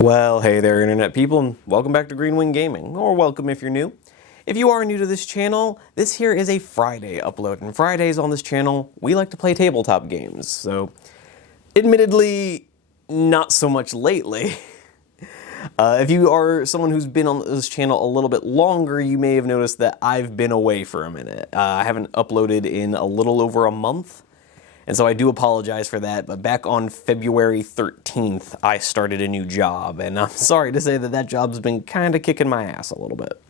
Well, hey there, Internet people, and welcome back to Green Wing Gaming, or welcome if you're new. If you are new to this channel, this here is a Friday upload, and Fridays on this channel, we like to play tabletop games, so admittedly, not so much lately. If you are someone who's been on this channel a little bit longer, you may have noticed that I've been away for a minute. I haven't uploaded in a little over a month. And so I do apologize for that, but back on February 13th, I started a new job, and I'm sorry to say that that job's been kind of kicking my ass a little bit.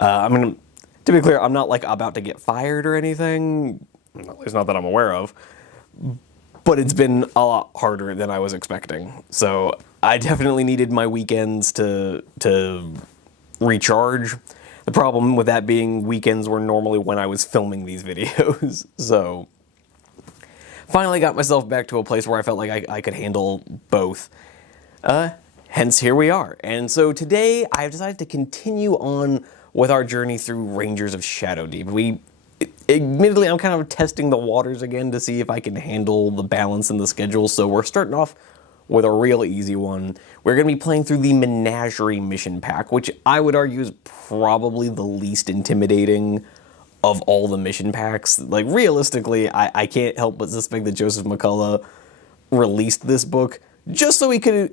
To be clear, I'm not like about to get fired or anything, at least not that I'm aware of, but it's been a lot harder than I was expecting. So I definitely needed my weekends to recharge. The problem with that being weekends were normally when I was filming these videos, so finally got myself back to a place where I felt like I could handle both. Hence, here we are. And so today, I've decided to continue on with our journey through Rangers of Shadowdeep. Admittedly, I'm kind of testing the waters again to see if I can handle the balance in the schedule, so we're starting off with a real easy one. We're going to be playing through the Menagerie mission pack, which I would argue is probably the least intimidating of all the mission packs. Like, realistically, I can't help but suspect that Joseph McCullough released this book just so he could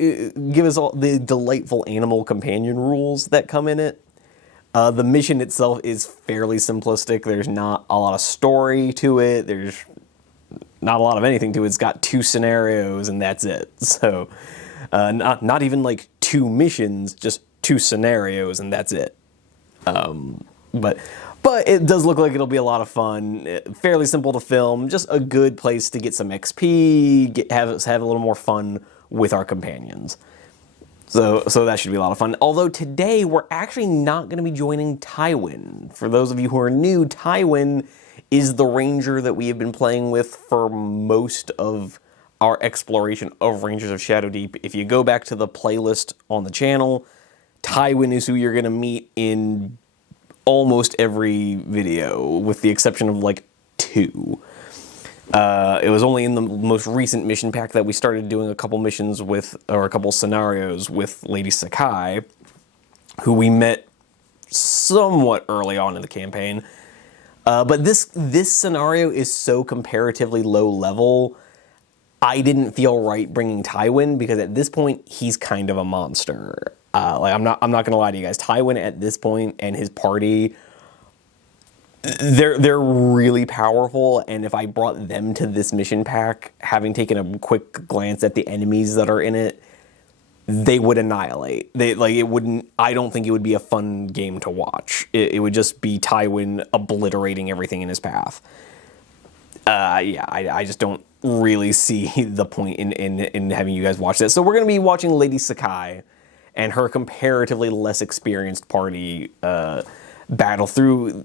give us all the delightful animal companion rules that come in it. The mission itself is fairly simplistic. There's not a lot of story to it. There's not a lot of anything to it. It's got 2 scenarios and that's it. So, not even like 2 missions, just 2 scenarios and that's it. But it does look like it'll be a lot of fun, fairly simple to film, just a good place to get some XP, have a little more fun with our companions. So that should be a lot of fun. Although today we're actually not going to be joining Tywin. For those of you who are new, Tywin is the ranger that we have been playing with for most of our exploration of Rangers of Shadowdeep. If you go back to the playlist on the channel, Tywin is who you're going to meet in almost every video, with the exception of like 2. It was only in the most recent mission pack that we started doing a couple missions with, or a couple scenarios with Lady Sakai, who we met somewhat early on in the campaign. But this scenario is so comparatively low level, I didn't feel right bringing Tywin, because at this point, he's kind of a monster. I'm not gonna lie to you guys. Tywin at this point and his party, they're really powerful. And if I brought them to this mission pack, having taken a quick glance at the enemies that are in it, they would annihilate. I don't think it would be a fun game to watch. It would just be Tywin obliterating everything in his path. I just don't really see the point in having you guys watch that. So we're gonna be watching Lady Sakai and her comparatively less experienced party battle through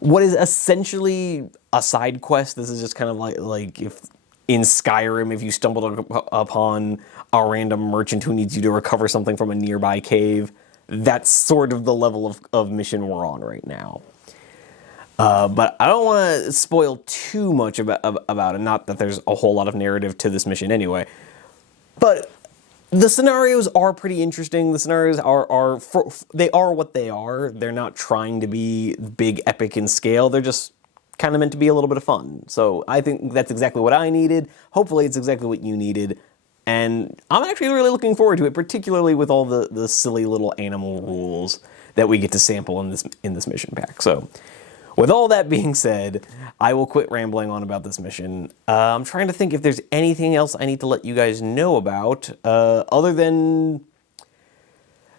what is essentially a side quest. This is just kind of like if in Skyrim, if you stumbled upon a random merchant who needs you to recover something from a nearby cave, that's sort of the level of mission we're on right now. But I don't want to spoil too much about it, not that there's a whole lot of narrative to this mission anyway, but the scenarios are pretty interesting. The scenarios they are what they are. They're not trying to be big epic in scale. They're just kind of meant to be a little bit of fun. So I think that's exactly what I needed. Hopefully it's exactly what you needed. And I'm actually really looking forward to it, particularly with all the silly little animal rules that we get to sample in this mission pack. So with all that being said, I will quit rambling on about this mission. I'm trying to think if there's anything else I need to let you guys know about, other than,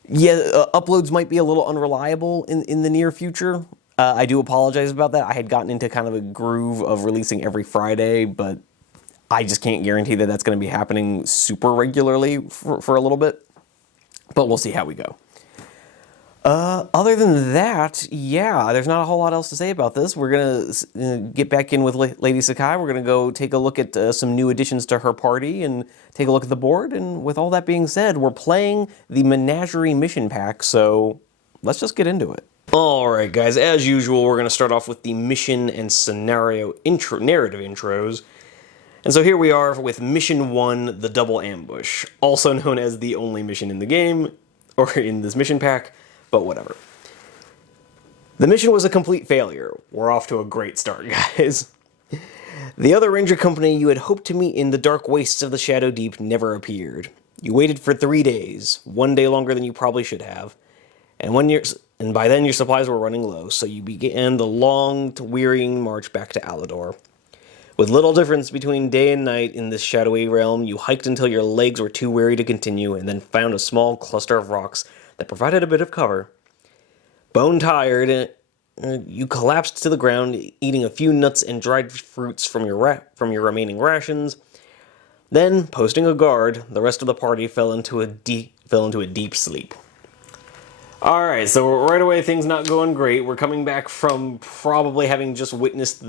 uploads might be a little unreliable in the near future. I do apologize about that. I had gotten into kind of a groove of releasing every Friday, but I just can't guarantee that that's going to be happening super regularly for a little bit. But we'll see how we go. Other than that, yeah, there's not a whole lot else to say about this. We're going to get back in with Lady Sakai. We're going to go take a look at some new additions to her party and take a look at the board. And with all that being said, we're playing the Menagerie mission pack, so let's just get into it. Alright guys, as usual, we're going to start off with the mission and scenario narrative intros. And so here we are with Mission 1, the Double Ambush, also known as the only mission in the game, or in this mission pack, but whatever. The mission was a complete failure. We're off to a great start, guys. The other ranger company you had hoped to meet in the dark wastes of the Shadowdeep never appeared. You waited for 3 days, 1 day longer than you probably should have, and by then your supplies were running low, so you began the long, wearying march back to Alador. With little difference between day and night in this shadowy realm, you hiked until your legs were too weary to continue, and then found a small cluster of rocks that provided a bit of cover. Bone-tired, you collapsed to the ground, eating a few nuts and dried fruits from your remaining rations. Then, posting a guard, the rest of the party fell into a deep sleep. Alright, so right away things not going great. We're coming back from probably having just witnessed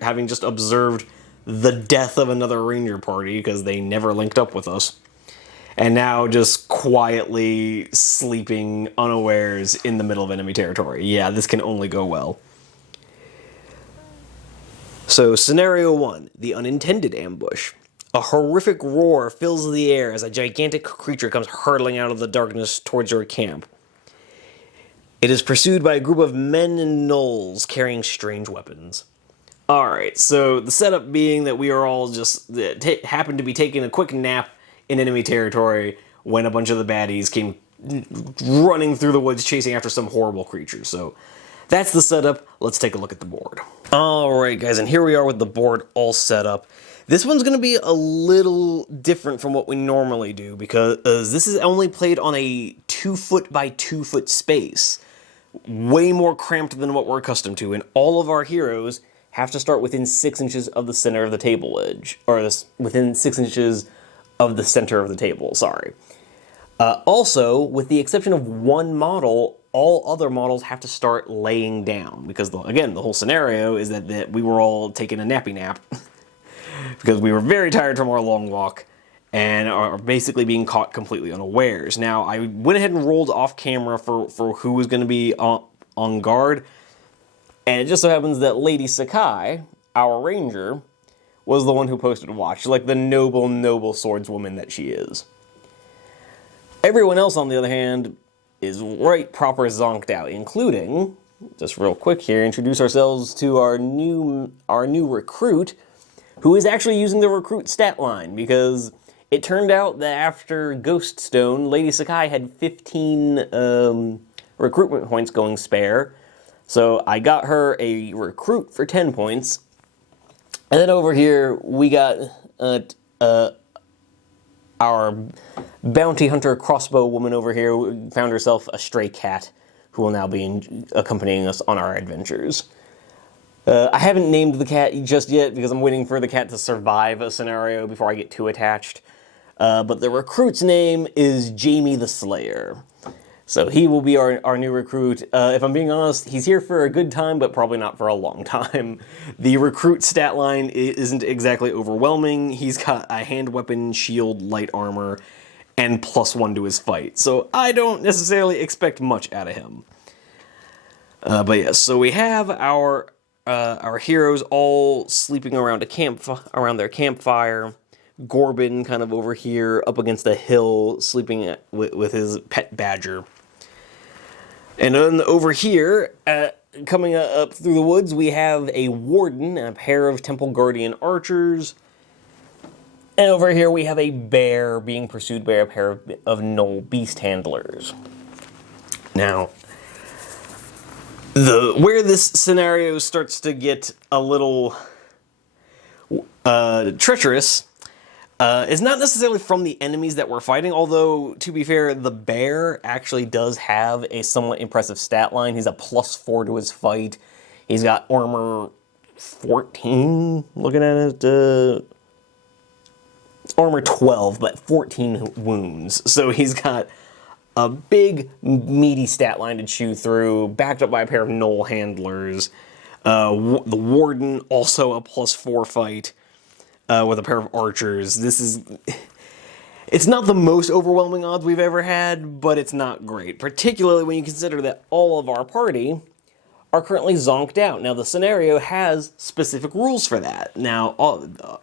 having just observed the death of another ranger party because they never linked up with us. And now just quietly sleeping unawares in the middle of enemy territory. Yeah, this can only go well. So, Scenario 1, the Unintended Ambush. A horrific roar fills the air as a gigantic creature comes hurtling out of the darkness towards your camp. It is pursued by a group of men and gnolls carrying strange weapons. Alright, so the setup being that we are all just happened to be taking a quick nap in enemy territory when a bunch of the baddies came running through the woods chasing after some horrible creature. So that's the setup. Let's take a look at the board. Alright guys, and here we are with the board all set up. This one's going to be a little different from what we normally do because this is only played on a 2-foot by 2-foot space. Way more cramped than what we're accustomed to, and all of our heroes have to start within 6 inches of the center of the table edge, or within 6 inches of the center of the table, sorry. Also, with the exception of one model, all other models have to start laying down, because again, the whole scenario is that we were all taking a nappy nap, because we were very tired from our long walk, and are basically being caught completely unawares. Now, I went ahead and rolled off camera for who was going to be on guard, and it just so happens that Lady Sakai, our ranger, was the one who posted a watch, like the noble, noble swordswoman that she is. Everyone else, on the other hand, is right proper zonked out, including, just real quick here, introduce ourselves to our new recruit, who is actually using the recruit stat line, because it turned out that after Ghoststone, Lady Sakai had 15 recruitment points going spare, so I got her a recruit for 10 points, and then over here we got our bounty hunter crossbow woman over here who found herself a stray cat, who will now be accompanying us on our adventures. I haven't named the cat just yet because I'm waiting for the cat to survive a scenario before I get too attached. But the recruit's name is Jamie the Slayer. So he will be our new recruit. If I'm being honest, he's here for a good time, but probably not for a long time. The recruit stat line isn't exactly overwhelming. He's got a hand weapon, shield, light armor, and +1 to his fight. So I don't necessarily expect much out of him. But yes, so we have our heroes all sleeping around their campfire. Gorbin kind of over here up against a hill, sleeping with his pet badger. And then over here, coming up through the woods, we have a warden and a pair of temple guardian archers. And over here we have a bear being pursued by a pair of gnoll beast handlers. Now, where this scenario starts to get a little treacherous is not necessarily from the enemies that we're fighting, although, to be fair, the bear actually does have a somewhat impressive stat line. He's a +4 to his fight. He's got armor 14, looking at it, armor 12, but 14 wounds. So he's got a big, meaty stat line to chew through, backed up by a pair of gnoll handlers. The warden, also a +4 fight. With a pair of archers. It's not the most overwhelming odds we've ever had, but it's not great, particularly when you consider that all of our party are currently zonked out. Now, the scenario has specific rules for that. Now,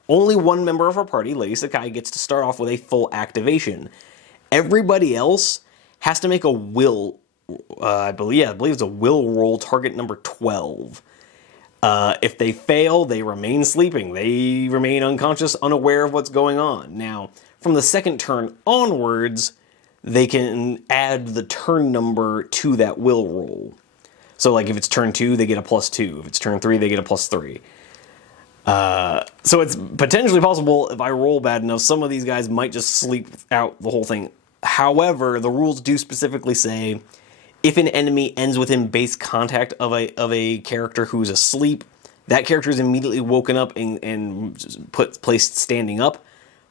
only one member of our party, Lady Sakai, gets to start off with a full activation. Everybody else has to make a will, I believe it's a will roll, target number 12. If they fail, they remain sleeping. They remain unconscious, unaware of what's going on. Now, from the second turn onwards, they can add the turn number to that will roll. So, like, if it's turn 2, they get a +2. If it's turn 3, they get a +3. So it's potentially possible, if I roll bad enough, some of these guys might just sleep out the whole thing. However, the rules do specifically say, if an enemy ends within base contact of a character who's asleep, that character is immediately woken up and placed standing up,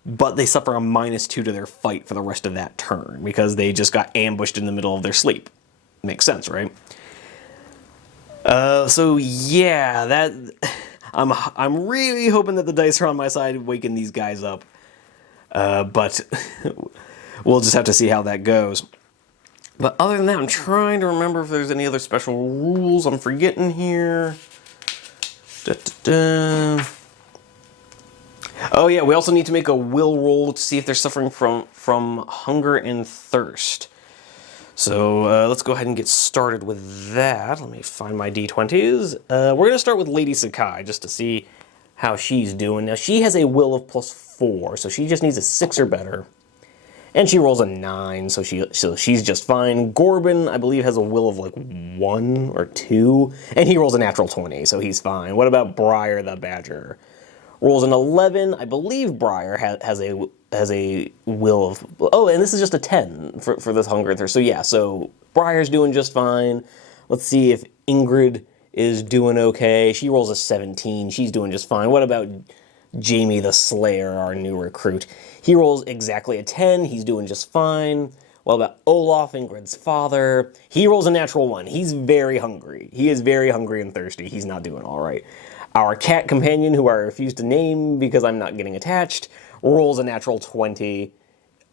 but they suffer a -2 to their fight for the rest of that turn, because they just got ambushed in the middle of their sleep. Makes sense, right? So yeah, that I'm really hoping that the dice are on my side, waking these guys up. But we'll just have to see how that goes. But other than that, I'm trying to remember if there's any other special rules I'm forgetting here. Oh yeah, we also need to make a will roll to see if they're suffering from hunger and thirst. So let's go ahead and get started with that. Let me find my D20s. We're going to start with Lady Sakai, just to see how she's doing. Now, she has a will of +4, so she just needs a 6 or better. And she rolls a 9, so she's just fine. Gorbin, I believe, has a will of like 1 or 2, and he rolls a natural 20, so he's fine. What about Briar the Badger? Rolls an 11. I believe Briar has a will of... Oh, and this is just a 10 for this hunger and thirst. So yeah, so Briar's doing just fine. Let's see if Ingrid is doing okay. She rolls a 17. She's doing just fine. What about Jamie the Slayer, our new recruit? He rolls exactly a 10. He's doing just fine. What about Olaf, Ingrid's father? He rolls a natural 1. He's very hungry. He is very hungry and thirsty. He's not doing all right. Our cat companion, who I refuse to name because I'm not getting attached, rolls a natural 20.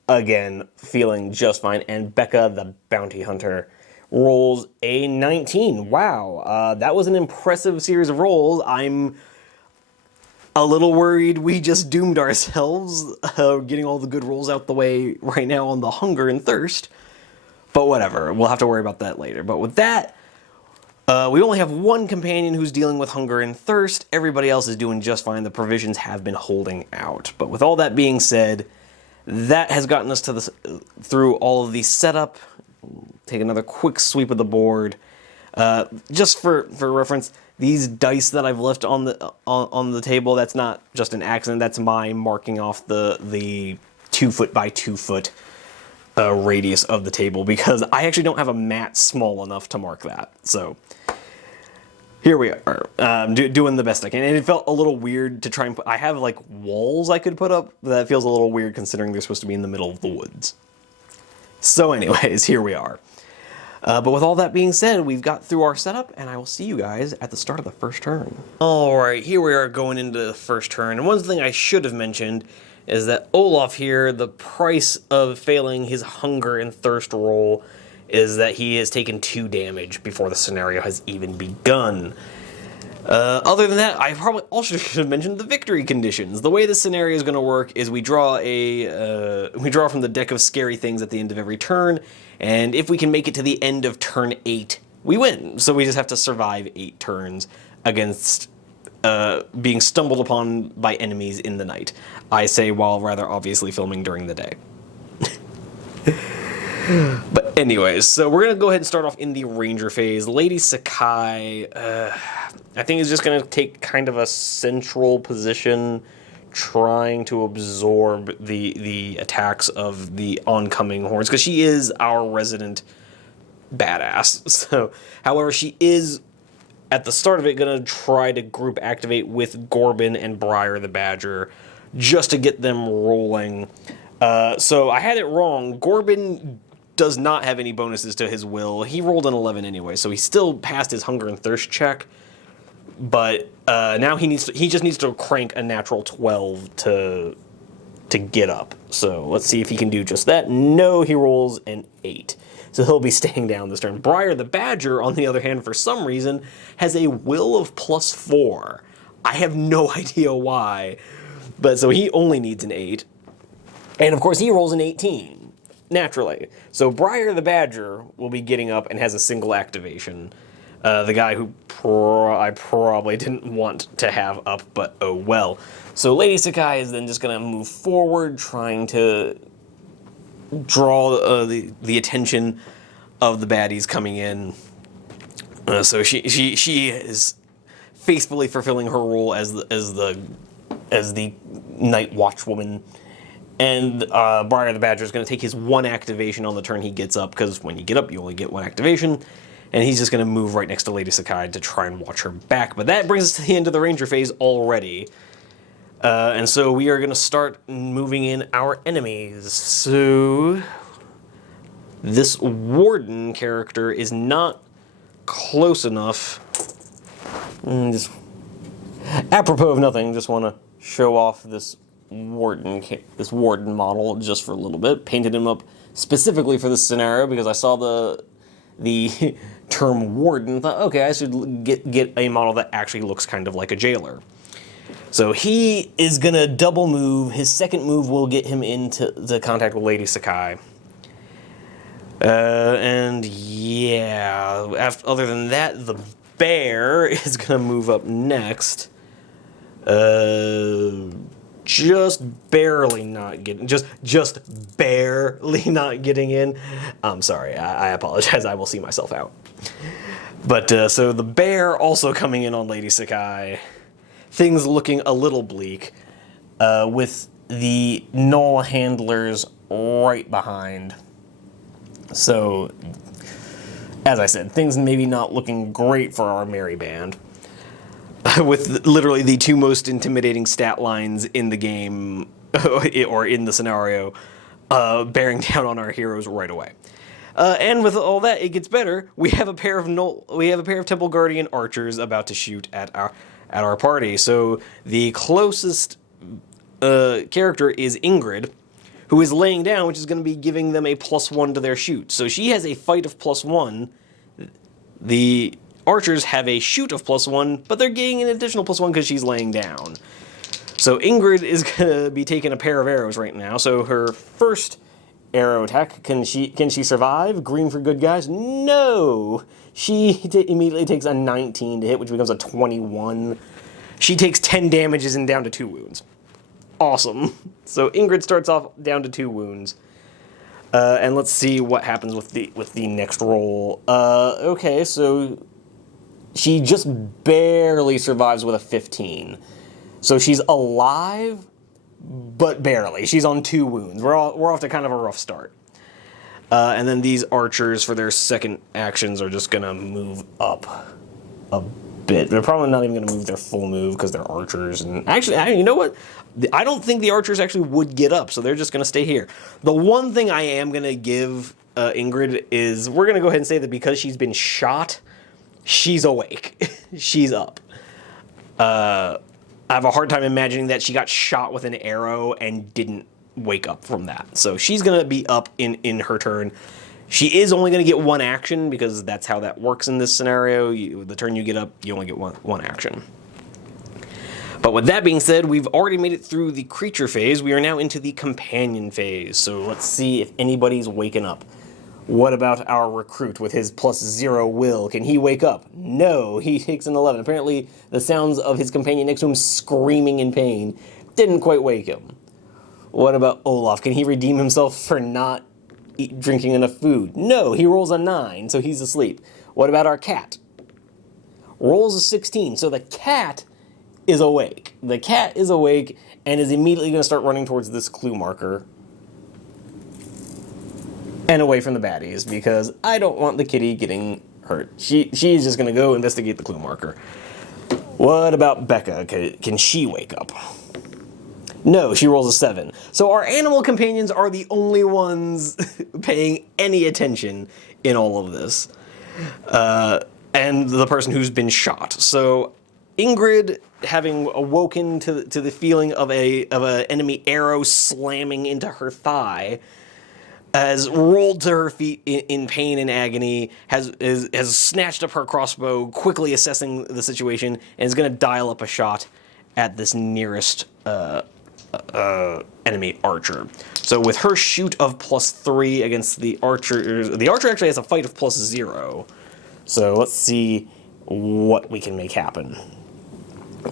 Again, feeling just fine. And Becca, the bounty hunter, rolls a 19. Wow, that was an impressive series of rolls. I'm a little worried we just doomed ourselves, getting all the good rolls out the way right now on the hunger and thirst. But whatever, we'll have to worry about that later. But with that, we only have one companion who's dealing with hunger and thirst. Everybody else is doing just fine. The provisions have been holding out. But with all that being said, that has gotten us to through all of the setup. Take another quick sweep of the board. Just for reference, these dice that I've left on the table, that's not just an accident. That's my marking off the 2 foot by 2 foot radius of the table, because I actually don't have a mat small enough to mark that. So here we are, doing the best I can. And it felt a little weird to try and put... I have like walls I could put up. That feels a little weird considering they're supposed to be in the middle of the woods. So anyways, here we are. But with all that being said, we've got through our setup, and I will see you guys at the start of the first turn. Alright, here we are going into the first turn. And one thing I should have mentioned is that Olaf here, the price of failing his hunger and thirst roll is that he has taken 2 damage before the scenario has even begun. Other than that, I probably also should have mentioned the victory conditions. The way this scenario is going to work is we draw from the deck of scary things at the end of every turn, and if we can make it to the end of turn 8, we win. So we just have to survive 8 turns against being stumbled upon by enemies in the night. I say while rather obviously filming during the day. But anyways, so we're going to go ahead and start off in the Ranger phase. Lady Sakai, I think is just going to take kind of a central position, trying to absorb the attacks of the oncoming hordes, because she is our resident badass. So, however, she is, at the start of it, going to try to group activate with Gorbin and Briar the Badger, just to get them rolling. So I had it wrong. Gorbin does not have any bonuses to his will. He rolled an 11 anyway, so he still passed his hunger and thirst check. But now he just needs to crank a natural 12 to to get up. So let's see if he can do just that. No, he rolls an 8. So he'll be staying down this turn. Briar the Badger, on the other hand, for some reason, has a will of +4. I have no idea why. But so he only needs an 8. And of course he rolls an 18, naturally. So Briar the Badger will be getting up and has a single activation. The guy who I probably didn't want to have up, but oh well. So Lady Sakai is then just going to move forward, trying to draw the attention of the baddies coming in. So she is faithfully fulfilling her role as the night watchwoman. And Briar the Badger is going to take his 1 activation on the turn he gets up, because when you get up, you only get 1 activation. And he's just going to move right next to Lady Sakai to try and watch her back. But that brings us to the end of the Ranger phase already. And so we are going to start moving in our enemies. So this Warden character is not close enough. Just apropos of nothing, just want to show off this Warden model just for a little bit. Painted him up specifically for this scenario because I saw the term Warden. Thought, okay, I should get a model that actually looks kind of like a jailer. So he is going to double move. His second move will get him into the contact with Lady Sakai. And yeah, other than that, the bear is going to move up next. Just barely not getting, just barely not getting in. I'm sorry, I apologize, I will see myself out. But, so the bear also coming in on Lady Sakai. Things looking a little bleak, with the null handlers right behind. So, as I said, things maybe not looking great for our merry band. With literally the 2 most intimidating stat lines in the game, or in the scenario, bearing down on our heroes right away. And with all that, it gets better. We have a pair of Temple Guardian archers about to shoot at our party. So the closest character is Ingrid, who is laying down, which is going to be giving them a +1 to their shoot. So she has a fight of +1. The archers have a shoot of +1, but they're getting an additional +1 because she's laying down. So Ingrid is going to be taking a pair of arrows right now. So her first arrow attack, can she survive? Green for good guys? No! She immediately takes a 19 to hit, which becomes a 21. She takes 10 damages and down to 2 wounds. Awesome. So Ingrid starts off down to 2 wounds. And let's see what happens with the next roll. Okay, so she just barely survives with a 15. So she's alive, but barely. She's on 2 wounds. We're off to kind of a rough start. And then these archers, for their second actions, are just going to move up a bit. They're probably not even going to move their full move because they're archers. And actually, you know what? I don't think the archers actually would get up, so they're just going to stay here. The one thing I am going to give Ingrid is, we're going to go ahead and say that because she's been shot, she's awake. She's up. I have a hard time imagining that she got shot with an arrow and didn't wake up from that. So she's going to be up in her turn. She is only going to get 1 action because that's how that works in this scenario. The turn you get up, you only get one action. But with that being said, we've already made it through the creature phase. We are now into the companion phase. So let's see if anybody's waking up. What about our recruit with his +0 will? Can he wake up? No, he takes an 11. Apparently, the sounds of his companion next to him screaming in pain didn't quite wake him. What about Olaf? Can he redeem himself for not drinking enough food? No, he rolls a 9, so he's asleep. What about our cat? Rolls a 16, so the cat is awake. The cat is awake and is immediately going to start running towards this clue marker and away from the baddies because I don't want the kitty getting hurt. She's just going to go investigate the clue marker. What about Becca? Can she wake up? No, she rolls a 7. So our animal companions are the only ones paying any attention in all of this. And the person who's been shot. So Ingrid, having awoken to the feeling of a enemy arrow slamming into her thigh, has rolled to her feet in pain and agony, has snatched up her crossbow, quickly assessing the situation, and is going to dial up a shot at this nearest enemy archer. So with her shoot of +3 against the archer actually has a fight of +0. So let's see what we can make happen.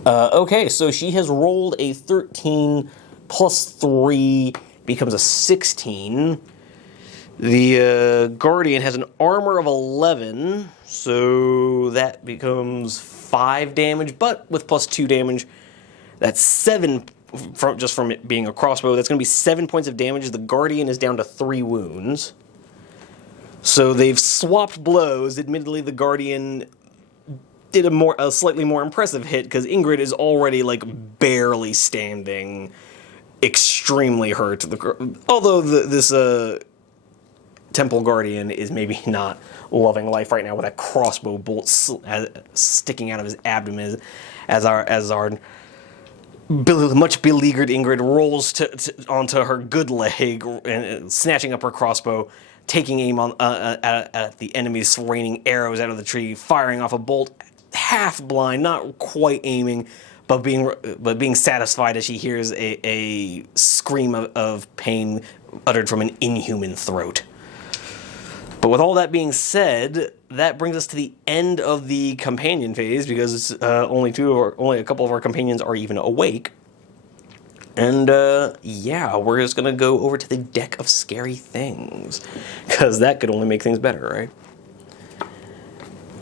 Okay, so she has rolled a 13 +3 becomes a 16. The Guardian has an armor of 11, so that becomes 5 damage, but with +2 damage, that's 7 from it being a crossbow. That's going to be 7 points of damage. The Guardian is down to 3 wounds. So they've swapped blows. Admittedly, the Guardian did a slightly more impressive hit because Ingrid is already like barely standing, extremely hurt. Although this Temple Guardian is maybe not loving life right now with a crossbow bolt sticking out of his abdomen as our much beleaguered Ingrid rolls onto her good leg and snatching up her crossbow, taking aim at the enemy's raining arrows out of the tree, firing off a bolt, half blind, not quite aiming, but being satisfied as she hears a scream of pain uttered from an inhuman throat. But with all that being said, that brings us to the end of the companion phase because only a couple of our companions are even awake. And yeah, we're just gonna go over to the deck of scary things because that could only make things better, right?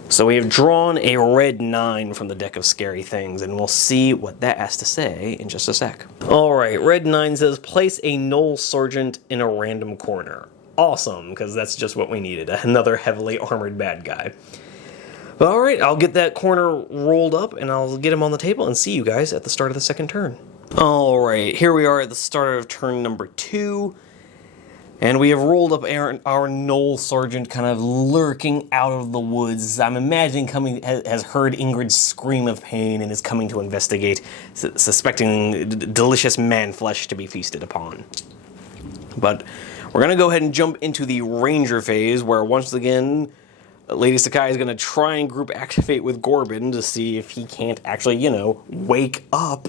So we have drawn a red 9 from the deck of scary things, and we'll see what that has to say in just a sec. All right, red 9 says place a Knoll Sergeant in a random corner. Awesome, because that's just what we needed, another heavily armored bad guy. But all right, I'll get that corner rolled up, and I'll get him on the table and see you guys at the start of the second turn. All right, here we are at the start of turn number 2. And we have rolled up our Knoll Sergeant kind of lurking out of the woods. I'm imagining has heard Ingrid's scream of pain and is coming to investigate, suspecting delicious man flesh to be feasted upon. But we're going to go ahead and jump into the Ranger phase, where once again, Lady Sakai is going to try and group activate with Gorbin to see if he can't actually, wake up.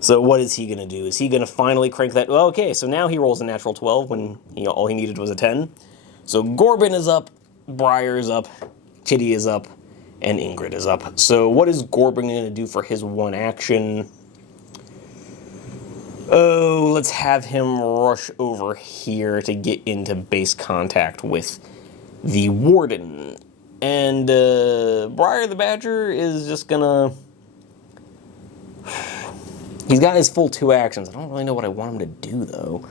So what is he going to do? Is he going to finally crank that? Well, okay, so now he rolls a natural 12 when all he needed was a 10. So Gorbin is up, Briar is up, Kitty is up, and Ingrid is up. So what is Gorbin going to do for his one action? Oh, let's have him rush over here to get into base contact with the Warden. And Briar the Badger is just going to... He's got his full 2 actions. I don't really know what I want him to do, though.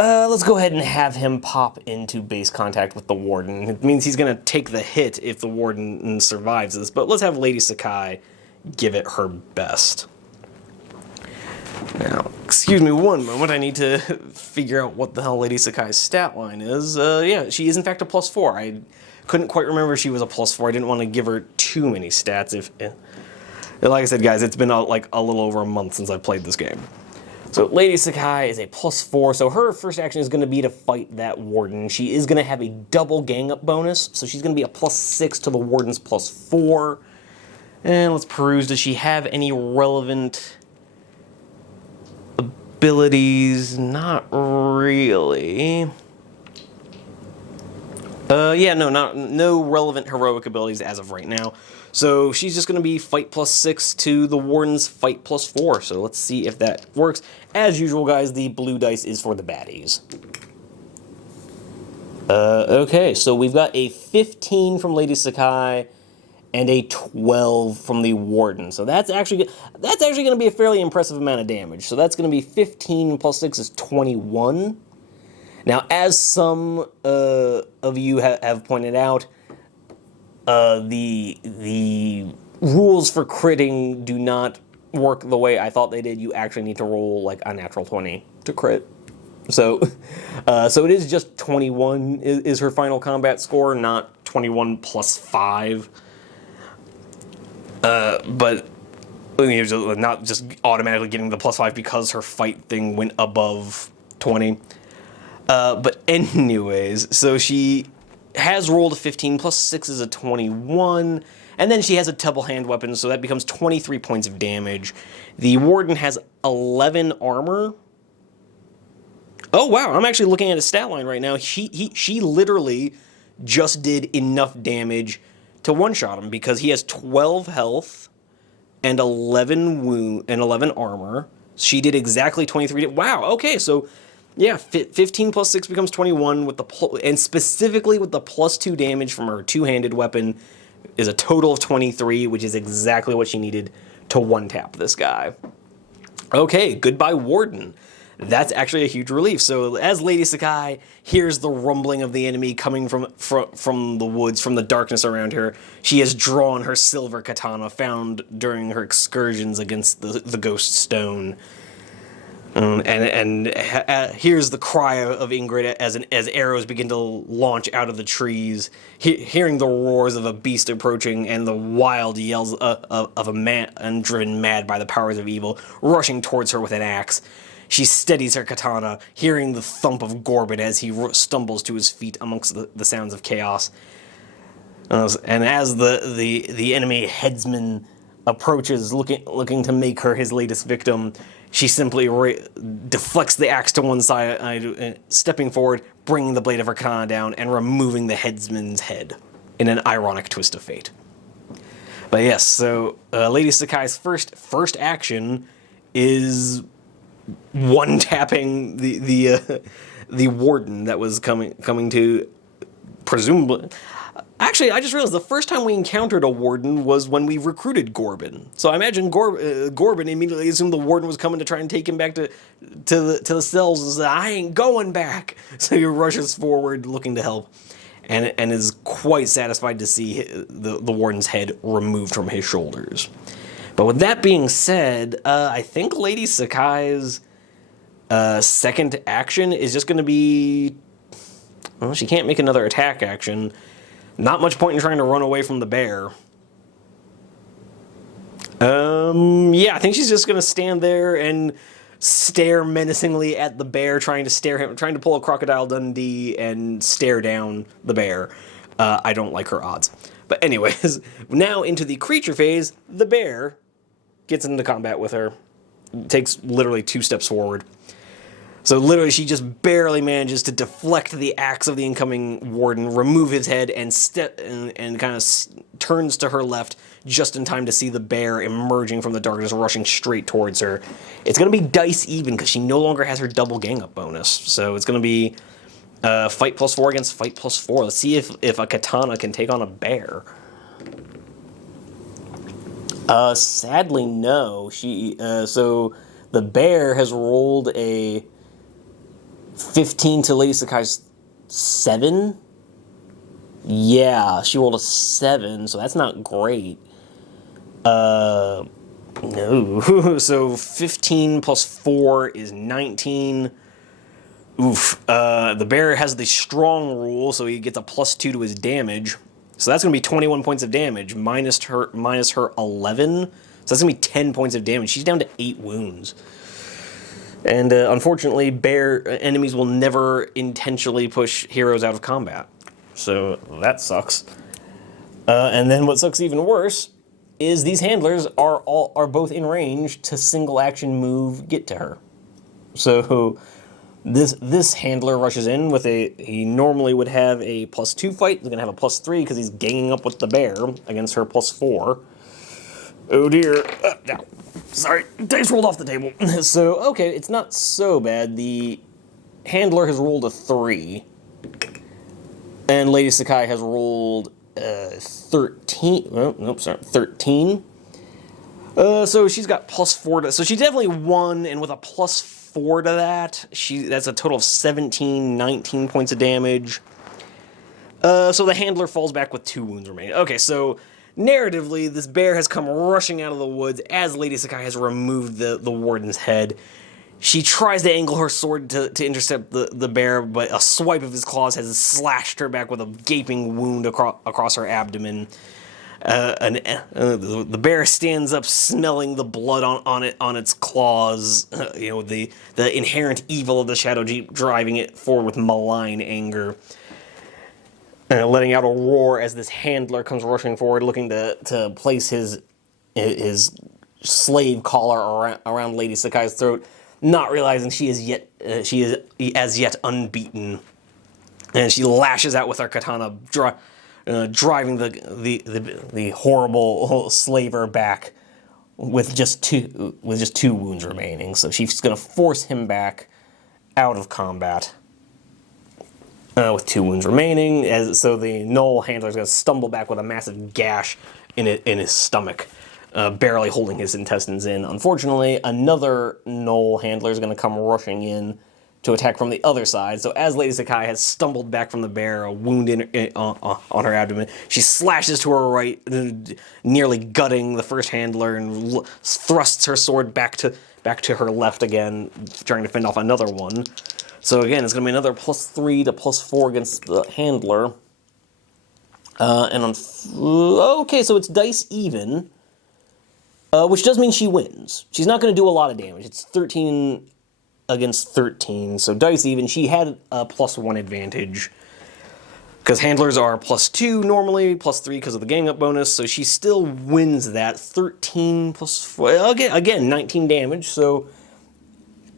Let's go ahead and have him pop into base contact with the Warden. It means he's going to take the hit if the Warden survives this, but let's have Lady Sakai give it her best. Now, excuse me one moment. I need to figure out what the hell Lady Sakai's stat line is. Yeah, she is in fact a +4. I couldn't quite remember if she was a +4. I didn't want to give her too many stats. Like I said, guys, it's been a little over a month since I played this game. So Lady Sakai is a +4, so her first action is going to be to fight that Warden. She is going to have a double gang-up bonus, so she's going to be a +6 to the Warden's +4. And let's peruse. Does she have any relevant abilities? Not really. Yeah, no relevant heroic abilities as of right now. So she's just going to be fight +6 to the Warden's fight +4. So let's see if that works. As usual, guys, the blue dice is for the baddies. Okay, so we've got a 15 from Lady Sakai and a 12 from the Warden. So that's actually going to be a fairly impressive amount of damage. So that's going to be 15 +6 is 21. Now, as some of you have pointed out, the rules for critting do not work the way I thought they did. You actually need to roll like a natural 20 to crit. So it is just 21 is her final combat score, not 21 +5. But not just automatically getting the +5 because her fight thing went above 20. But anyways, so she has rolled a 15, plus 6 is a 21, and then she has a double hand weapon, so that becomes 23 points of damage. The Warden has 11 armor. Oh wow, I'm actually looking at his stat line right now. She literally just did enough damage to one-shot him because he has 12 health and 11 wound and 11 armor. She did exactly 23. Wow, okay, so yeah, 15 plus 6 becomes 21 with and specifically with the +2 damage from her two-handed weapon is a total of 23, which is exactly what she needed to one-tap this guy. Okay, goodbye Warden. That's actually a huge relief. So as Lady Sakai hears the rumbling of the enemy coming from the woods, from the darkness around her, she has drawn her silver katana found during her excursions against the ghost stone. And here's the cry of Ingrid as arrows begin to launch out of the trees, hearing the roars of a beast approaching and the wild yells of a man and driven mad by the powers of evil, rushing towards her with an axe. She steadies her katana, hearing the thump of Gorbin as he stumbles to his feet amongst the sounds of chaos. And as the enemy headsman approaches, looking to make her his latest victim, she simply deflects the axe to one side, stepping forward, bringing the blade of her katana down, and removing the headsman's head in an ironic twist of fate. But yes, so Lady Sakai's first action is one-tapping the Warden that was coming to presumably. Actually, I just realized the first time we encountered a Warden was when we recruited Gorbin. So I imagine Gorbin immediately assumed the Warden was coming to try and take him back to the cells and said, "I ain't going back." So he rushes forward looking to help, and is quite satisfied to see the Warden's head removed from his shoulders. But with that being said, I think Lady Sakai's second action is just going to be... Well, she can't make another attack action. Not much point in trying to run away from the bear. Yeah, I think she's just going to stand there and stare menacingly at the bear, trying to pull a Crocodile Dundee and stare down the bear. I don't like her odds. But anyways, now into the creature phase, the bear gets into combat with her. Takes literally 2 steps forward. So literally she just barely manages to deflect the axe of the incoming Warden, remove his head, and kind of turns to her left just in time to see the bear emerging from the darkness, rushing straight towards her. It's going to be dice even because she no longer has her double gang up bonus. So it's going to be fight +4 against fight +4. Let's see if a katana can take on a bear. Sadly, no. So the bear has rolled a 15 to Lady Sakai's 7. Yeah, she rolled a 7, so that's not great. No. So 15 plus 4 is 19. Oof. The bear has the strong rule, so he gets a +2 to his damage. So that's going to be 21 points of damage, minus her 11. So that's going to be 10 points of damage. She's down to 8 wounds. And unfortunately, bear enemies will never intentionally push heroes out of combat. So that sucks. And then what sucks even worse is these handlers are both in range to single action move get to her. So this handler rushes in with he normally would have a +2 fight. He's going to have a +3 because he's ganging up with the bear against her +4. Oh dear. No. Sorry, dice rolled off the table. So, okay, it's not so bad. The handler has rolled a 3. And Lady Sakai has rolled 13. Oh, nope, sorry, 13. So she's got +4 so she definitely won, and with a +4 to that, that's a total of 17, 19 points of damage. So the handler falls back with 2 wounds remaining. Okay, so narratively, this bear has come rushing out of the woods as Lady Sakai has removed the Warden's head. She tries to angle her sword to intercept the bear, but a swipe of his claws has slashed her back with a gaping wound across her abdomen. The bear stands up, smelling the blood on its claws. The inherent evil of the Shadowdeep driving it forward with malign anger, letting out a roar as this handler comes rushing forward, looking to place his slave collar around Lady Sakai's throat, not realizing she is as yet unbeaten, and she lashes out with her katana, driving the horrible slaver back with just two wounds remaining. So she's going to force him back out of combat with 2 wounds remaining. So the Gnoll handler is going to stumble back with a massive gash in his stomach, barely holding his intestines in. Unfortunately, another Gnoll handler is going to come rushing in to attack from the other side. So as Lady Sakai has stumbled back from the bear, a wound on her abdomen, she slashes to her right, nearly gutting the first handler, and thrusts her sword back to her left again, trying to fend off another one. So again, it's going to be another +3 to +4 against the handler. Okay, so it's dice even, which does mean she wins. She's not going to do a lot of damage. It's 13 against 13, so dice even. She had a +1 advantage, because handlers are +2 normally, +3 because of the gang up bonus, so she still wins that. 13 +4, again 19 damage, so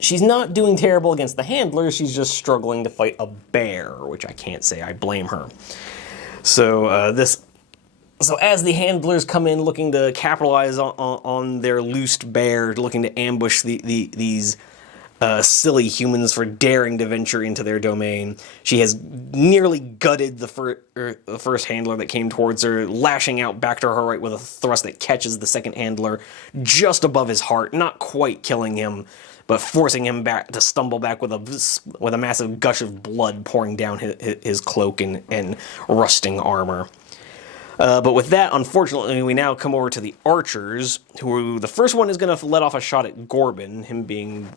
she's not doing terrible against the handler. She's just struggling to fight a bear, which I can't say I blame her. So as the handlers come in looking to capitalize on their loosed bear, looking to ambush these silly humans for daring to venture into their domain, she has nearly gutted the first handler that came towards her, lashing out back to her right with a thrust that catches the second handler just above his heart, not quite killing him, but forcing him back to stumble back with a massive gush of blood pouring down his cloak and rusting armor. But with that, unfortunately, we now come over to the archers, who the first one is going to let off a shot at Gorbin, him being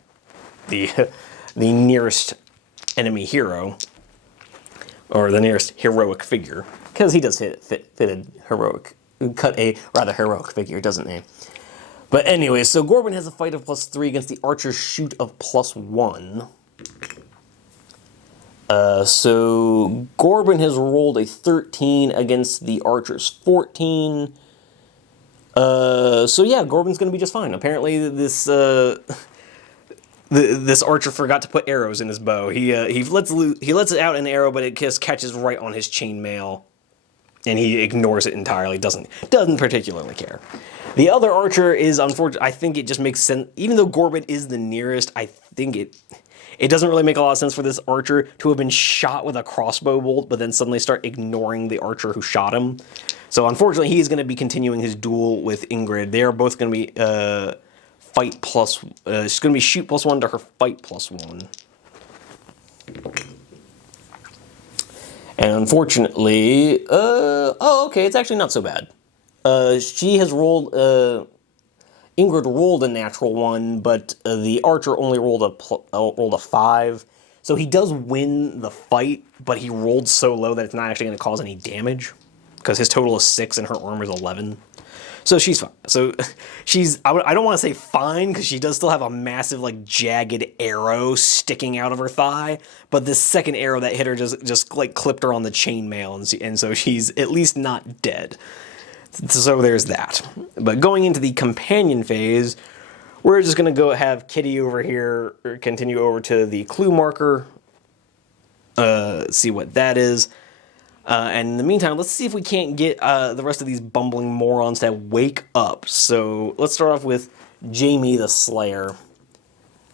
the nearest enemy hero, or the nearest heroic figure, because he does fit a rather heroic figure, doesn't he? But anyway, so Gorbin has a fight of +3 against the archer's shoot of +1. So Gorbin has rolled a 13 against the archer's 14. So yeah, Gorbin's going to be just fine. Apparently this archer forgot to put arrows in his bow. He lets out an arrow, but it just catches right on his chainmail, and he ignores it entirely. Doesn't particularly care. The other archer is unfortunate. I think it just makes sense. Even though Gorbin is the nearest, I think it doesn't really make a lot of sense for this archer to have been shot with a crossbow bolt, but then suddenly start ignoring the archer who shot him. So unfortunately, he's going to be continuing his duel with Ingrid. They are both going to be fight plus. It's going to be shoot +1 to her fight +1. And unfortunately, okay, it's actually not so bad. She has rolled. Ingrid rolled a natural 1, but the archer only rolled a 5. So he does win the fight, but he rolled so low that it's not actually going to cause any damage, because his total is 6 and her armor is 11. So she's fine. So I don't want to say fine, because she does still have a massive, like, jagged arrow sticking out of her thigh, but this second arrow that hit her just like clipped her on the chainmail, and so she's at least not dead. So there's that. But going into the companion phase, we're just going to have Kitty over here, or continue over to the clue marker, see what that is. And in the meantime, let's see if we can't get the rest of these bumbling morons to wake up. So let's start off with Jamie the Slayer.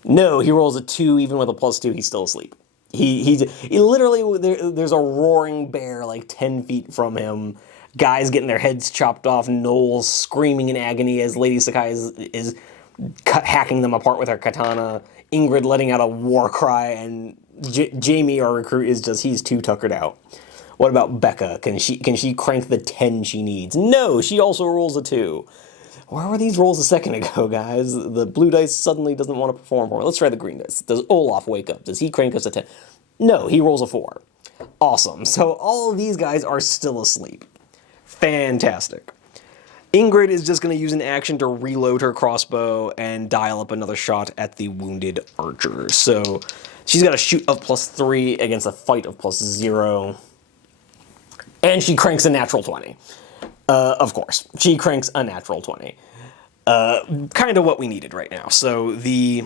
No, he rolls a 2, even with a +2, he's still asleep. He literally, there's a roaring bear like 10 feet from him. Guys getting their heads chopped off, gnolls screaming in agony as Lady Sakai is hacking them apart with her katana. Ingrid letting out a war cry, and Jamie, our recruit, he's too tuckered out. What about Becca? Can she crank the 10 she needs? No, she also rolls a 2. Where were these rolls a second ago, guys? The blue dice suddenly doesn't want to perform for me. Let's try the green dice. Does Olaf wake up? Does he crank us a 10? No, he rolls a 4. Awesome. So all of these guys are still asleep. Fantastic. Ingrid is just going to use an action to reload her crossbow and dial up another shot at the wounded archer. So she's got a shoot of +3 against a fight of +0. And she cranks a natural 20. Of course, she cranks a natural 20. Kind of what we needed right now. So the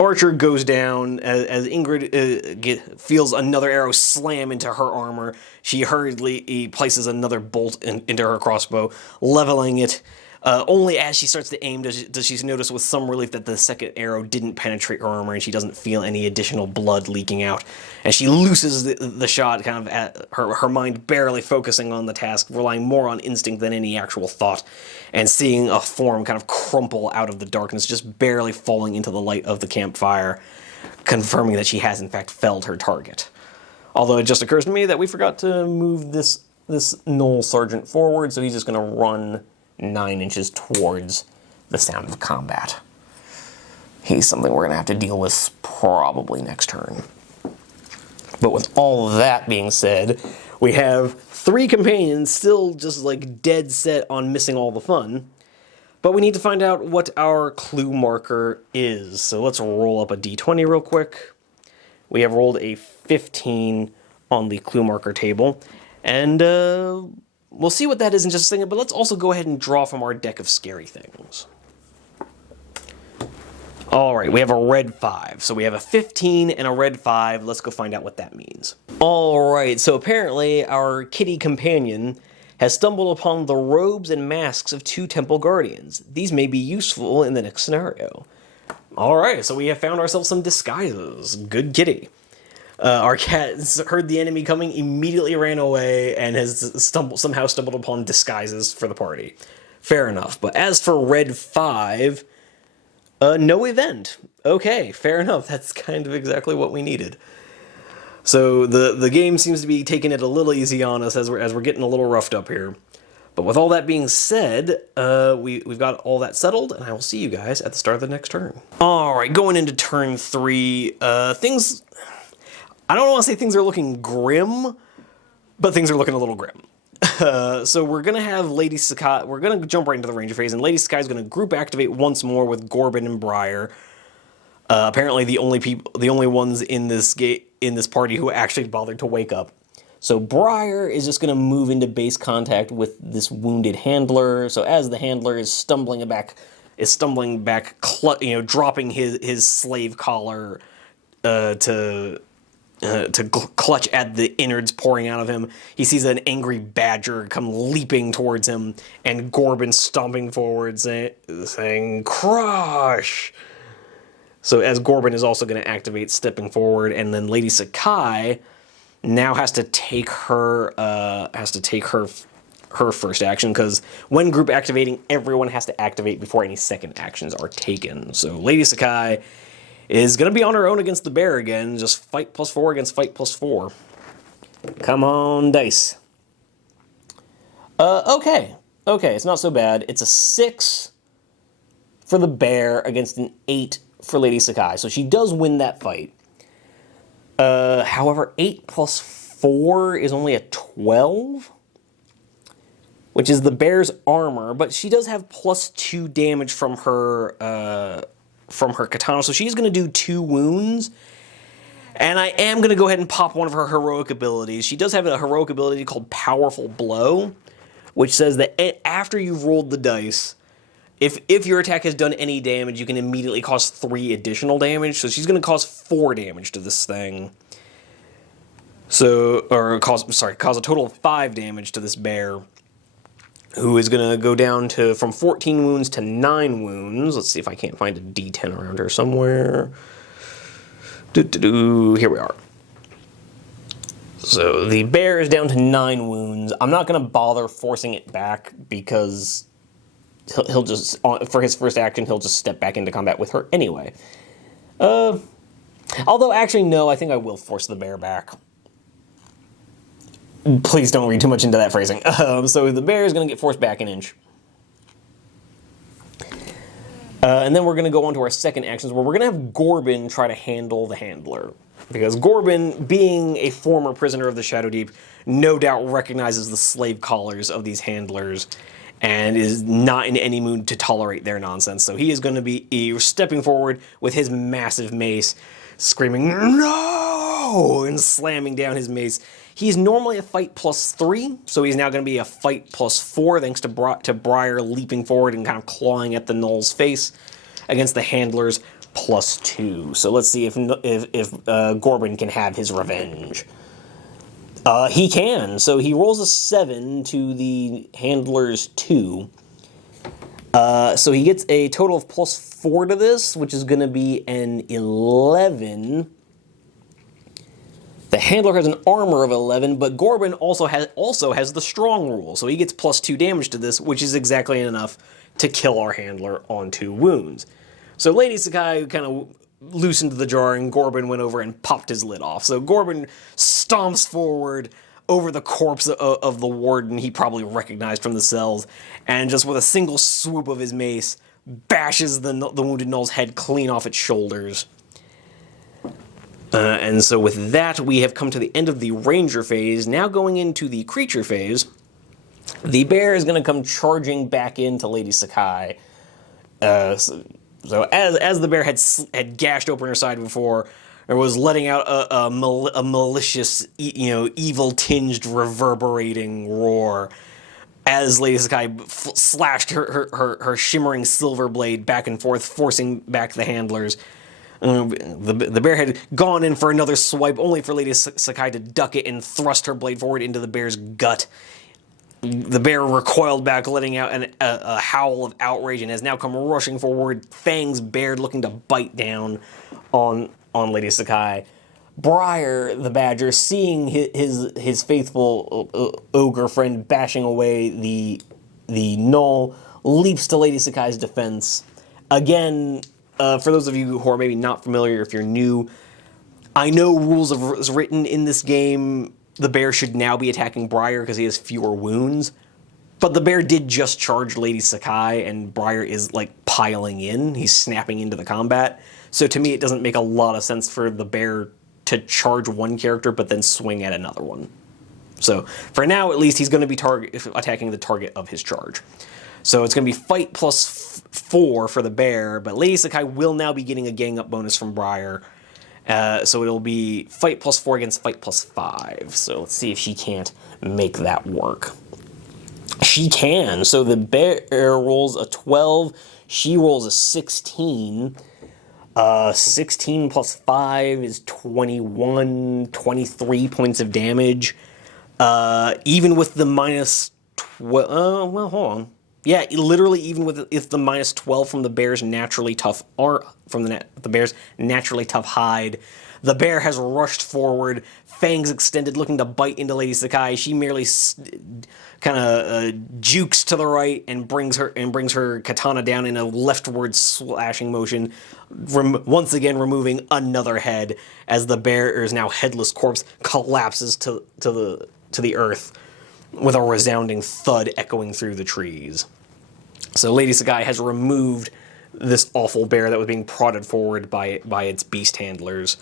archer goes down as Ingrid feels another arrow slam into her armor. She hurriedly places another bolt into her crossbow, leveling it. Only as she starts to aim does she notice with some relief that the second arrow didn't penetrate her armor, and she doesn't feel any additional blood leaking out. And she looses the shot, kind of at her mind barely focusing on the task, relying more on instinct than any actual thought, and seeing a form kind of crumple out of the darkness, just barely falling into the light of the campfire, confirming that she has in fact felled her target. Although it just occurs to me that we forgot to move this Knoll Sergeant forward, so he's just going to run 9 inches towards the sound of combat. He's something we're going to have to deal with probably next turn. But with all of that being said, we have 3 companions still just like dead set on missing all the fun. But we need to find out what our clue marker is. So let's roll up a d20 real quick. We have rolled a 15 on the clue marker table. And we'll see what that is in just a second, but let's also go ahead and draw from our deck of scary things. Alright, we have a red 5. So we have a 15 and a red 5. Let's go find out what that means. Alright, so apparently our kitty companion has stumbled upon the robes and masks of 2 temple guardians. These may be useful in the next scenario. Alright, so we have found ourselves some disguises. Good kitty. Our cat heard the enemy coming, immediately ran away, and has somehow stumbled upon disguises for the party. Fair enough. But as for red 5, no event. Okay, fair enough. That's kind of exactly what we needed. So the game seems to be taking it a little easy on us as we're getting a little roughed up here. But with all that being said, we've got all that settled, and I will see you guys at the start of the next turn. Alright, going into turn 3, things... I don't want to say things are looking grim, but things are looking a little grim. So we're going to have Lady Sakai, we're going to jump right into the Ranger phase, and Lady Sakai is going to group activate once more with Gorbin and Briar. Apparently the only ones in this party who actually bothered to wake up. So Briar is just going to move into base contact with this wounded handler. So as the handler is stumbling back, dropping his slave collar to clutch at the innards pouring out of him. He sees an angry badger come leaping towards him, and Gorbin stomping forward, saying, "Crush!" So as Gorbin is also going to activate, stepping forward, and then Lady Sakai now has to take her first action, because when group activating, everyone has to activate before any second actions are taken. So Lady Sakai is going to be on her own against the bear again. Just fight +4 against fight +4. Come on, dice. Okay, it's not so bad. It's a 6 for the bear against an 8 for Lady Sakai. So she does win that fight. However, 8 +4 is only a 12, which is the bear's armor, but she does have +2 damage from her katana, so she's going to do 2 wounds. And I am going to go ahead and pop one of her heroic abilities. She does have a heroic ability called Powerful Blow, which says that after you've rolled the dice, if your attack has done any damage, you can immediately cause 3 additional damage. So she's going to cause 4 damage to this thing. Cause a total of 5 damage to this bear, who is going to go down from 14 wounds to 9 wounds. Let's see if I can't find a D10 around here somewhere. Here we are. So the bear is down to 9 wounds. I'm not going to bother forcing it back, because he'll just, for his first action, he'll just step back into combat with her anyway. Although, actually, no, I think I will force the bear back. Please don't read too much into that phrasing. So the bear is going to get forced back an inch. And then we're going to go on to our second actions, where we're going to have Gorbin try to handle the handler. Because Gorbin, being a former prisoner of the Shadowdeep, no doubt recognizes the slave collars of these handlers and is not in any mood to tolerate their nonsense. So he is going to be stepping forward with his massive mace, screaming, "No!" and slamming down his mace. He's normally a fight +3, so he's now going to be a fight +4, thanks to Briar leaping forward and kind of clawing at the Gnoll's face against the handlers +2. So let's see if Gorbin can have his revenge. He can. So he rolls a 7 to the handler's 2. So he gets a total of +4 to this, which is going to be an 11. The handler has an armor of 11, but Gorbin also has the strong rule, so he gets +2 damage to this, which is exactly enough to kill our handler on 2 wounds. So Lady Sakai kind of loosened the jar, and Gorbin went over and popped his lid off. So Gorbin stomps forward over the corpse of the warden he probably recognized from the cells, and just with a single swoop of his mace, bashes the wounded Gnoll's head clean off its shoulders. And so with that, we have come to the end of the ranger phase. Now going into the creature phase, the bear is going to come charging back into Lady Sakai. So as the bear had gashed open her side before, or was letting out a malicious, evil-tinged, reverberating roar, as Lady Sakai slashed her shimmering silver blade back and forth, forcing back the handlers. The bear had gone in for another swipe, only for Lady Sakai to duck it and thrust her blade forward into the bear's gut. The bear recoiled back, letting out a howl of outrage, and has now come rushing forward, fangs bared, looking to bite down on Lady Sakai. Briar, the badger, seeing his faithful ogre friend bashing away the gnoll, leaps to Lady Sakai's defense. Again, for those of you who are maybe not familiar, if you're new, I know rules is written in this game. The bear should now be attacking Briar because he has fewer wounds. But the bear did just charge Lady Sakai, and Briar is, like, piling in. He's snapping into the combat. So to me, it doesn't make a lot of sense for the bear to charge one character but then swing at another one. So for now, at least, he's going to be attacking the target of his charge. So it's going to be fight +4 for the bear, but Lady Sakai will now be getting a gang up bonus from Briar. So it'll be fight +4 against fight +5. So let's see if she can't make that work. She can. So the bear rolls a 12. She rolls a 16. 16 +5 is 21, 23 points of damage. Even with the -12, well, hold on. Yeah, literally, even with if the -12 from the bear's naturally tough the bear's naturally tough hide, the bear has rushed forward, fangs extended, looking to bite into Lady Sakai. She merely kind of jukes to the right and brings her katana down in a leftward slashing motion, once again removing another head as the bear's now headless corpse collapses to the earth, with a resounding thud echoing through the trees. So Lady Sakai has removed this awful bear that was being prodded forward by its beast handlers.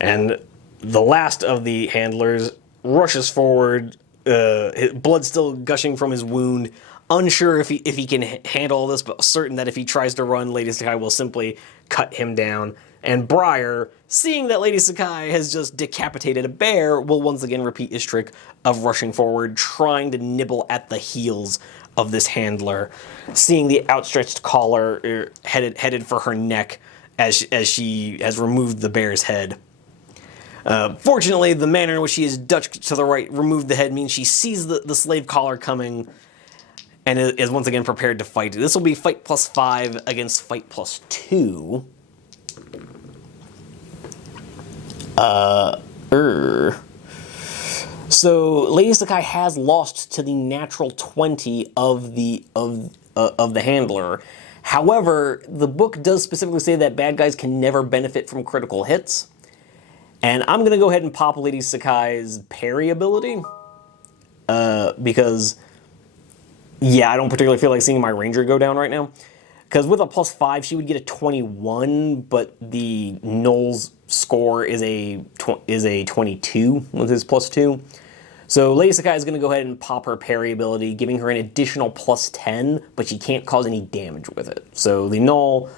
And the last of the handlers rushes forward, blood still gushing from his wound, unsure if he can handle all this, but certain that if he tries to run, Lady Sakai will simply cut him down. And Briar, seeing that Lady Sakai has just decapitated a bear, will once again repeat his trick of rushing forward, trying to nibble at the heels of this handler, seeing the outstretched collar headed for her neck as she has removed the bear's head. Fortunately, the manner in which she is ducked to the right, removed the head, means she sees the slave collar coming and is once again prepared to fight. This will be fight +5 against fight +2. So Lady Sakai has lost to the natural 20 of the handler. However, the book does specifically say that bad guys can never benefit from critical hits. And I'm going to go ahead and pop Lady Sakai's parry ability. Because, yeah, I don't particularly feel like seeing my ranger go down right now. because with a +5, she would get a 21, but the Null's score is a 22 with his +2. So Lady Sakai is going to go ahead and pop her parry ability, giving her an additional +10, but she can't cause any damage with it. So the Null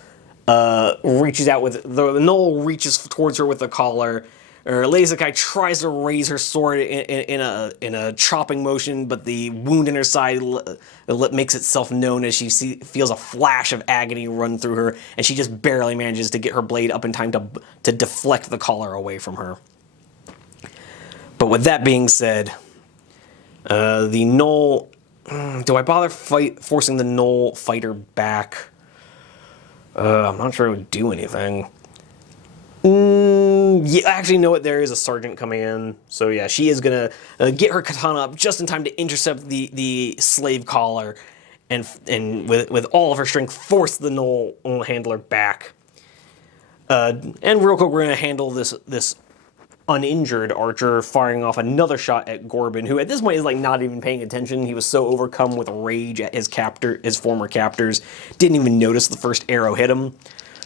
reaches out with the Null reaches towards her with the collar. Lady Sakai tries to raise her sword in a chopping motion, but the wound in her side makes itself known as she feels a flash of agony run through her, and she just barely manages to get her blade up in time to deflect the collar away from her. But with that being said, the Null... Do I bother forcing the Null fighter back? I'm not sure it would do anything. Yeah, actually, know what? There is a sergeant coming in. So yeah, she is going to get her katana up just in time to intercept the slave collar and with all of her strength, force the Null handler back. And real quick, we're going to handle this uninjured archer firing off another shot at Gorbin, who at this point is like not even paying attention. He was so overcome with rage at his former captors, didn't even notice the first arrow hit him.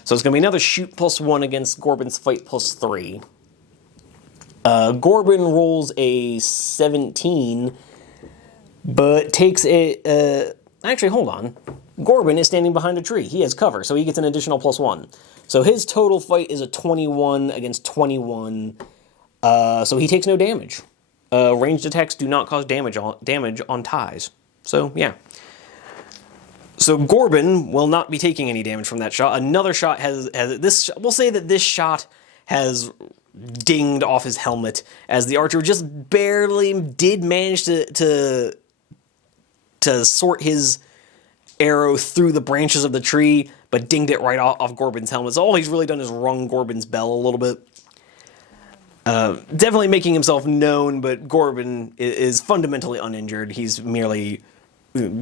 So it's going to be another shoot +1 against Gorbin's fight +3. Gorbin rolls a 17, but takes a... actually, hold on. Gorbin is standing behind a tree. He has cover, so he gets an additional +1. So his total fight is a 21 against 21. So he takes no damage. Ranged attacks do not cause damage on ties. So, yeah. So Gorbin will not be taking any damage from that shot. Another shot has this. We'll say that this shot has dinged off his helmet, as the archer just barely did manage to sort his arrow through the branches of the tree, but dinged it right off Gorbin's helmet. So all he's really done is rung Gorbin's bell a little bit. Definitely making himself known, but Gorbin is fundamentally uninjured. He's merely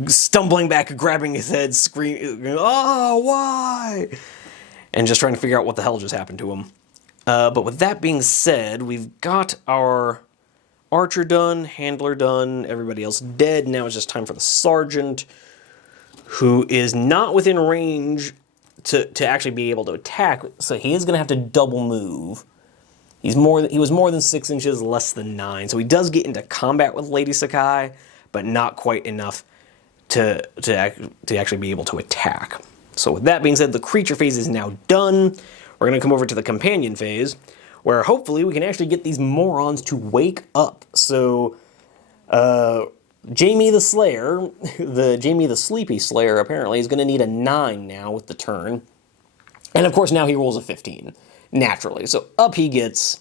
stumbling back, grabbing his head, screaming, "Oh, why?" and just trying to figure out what the hell just happened to him. But with that being said, we've got our archer done, handler done, everybody else dead. Now it's just time for the sergeant, who is not within range to actually be able to attack, so he is going to have to double move. He was more than 6 inches, less than 9, so he does get into combat with Lady Sakai, but not quite enough to actually be able to attack. So with that being said, the creature phase is now done. We're going to come over to the companion phase, where hopefully we can actually get these morons to wake up. So, Jamie the Slayer, Jamie the Sleepy Slayer, apparently, is going to need a 9 now with the turn. And of course, now he rolls a 15, naturally. So up he gets,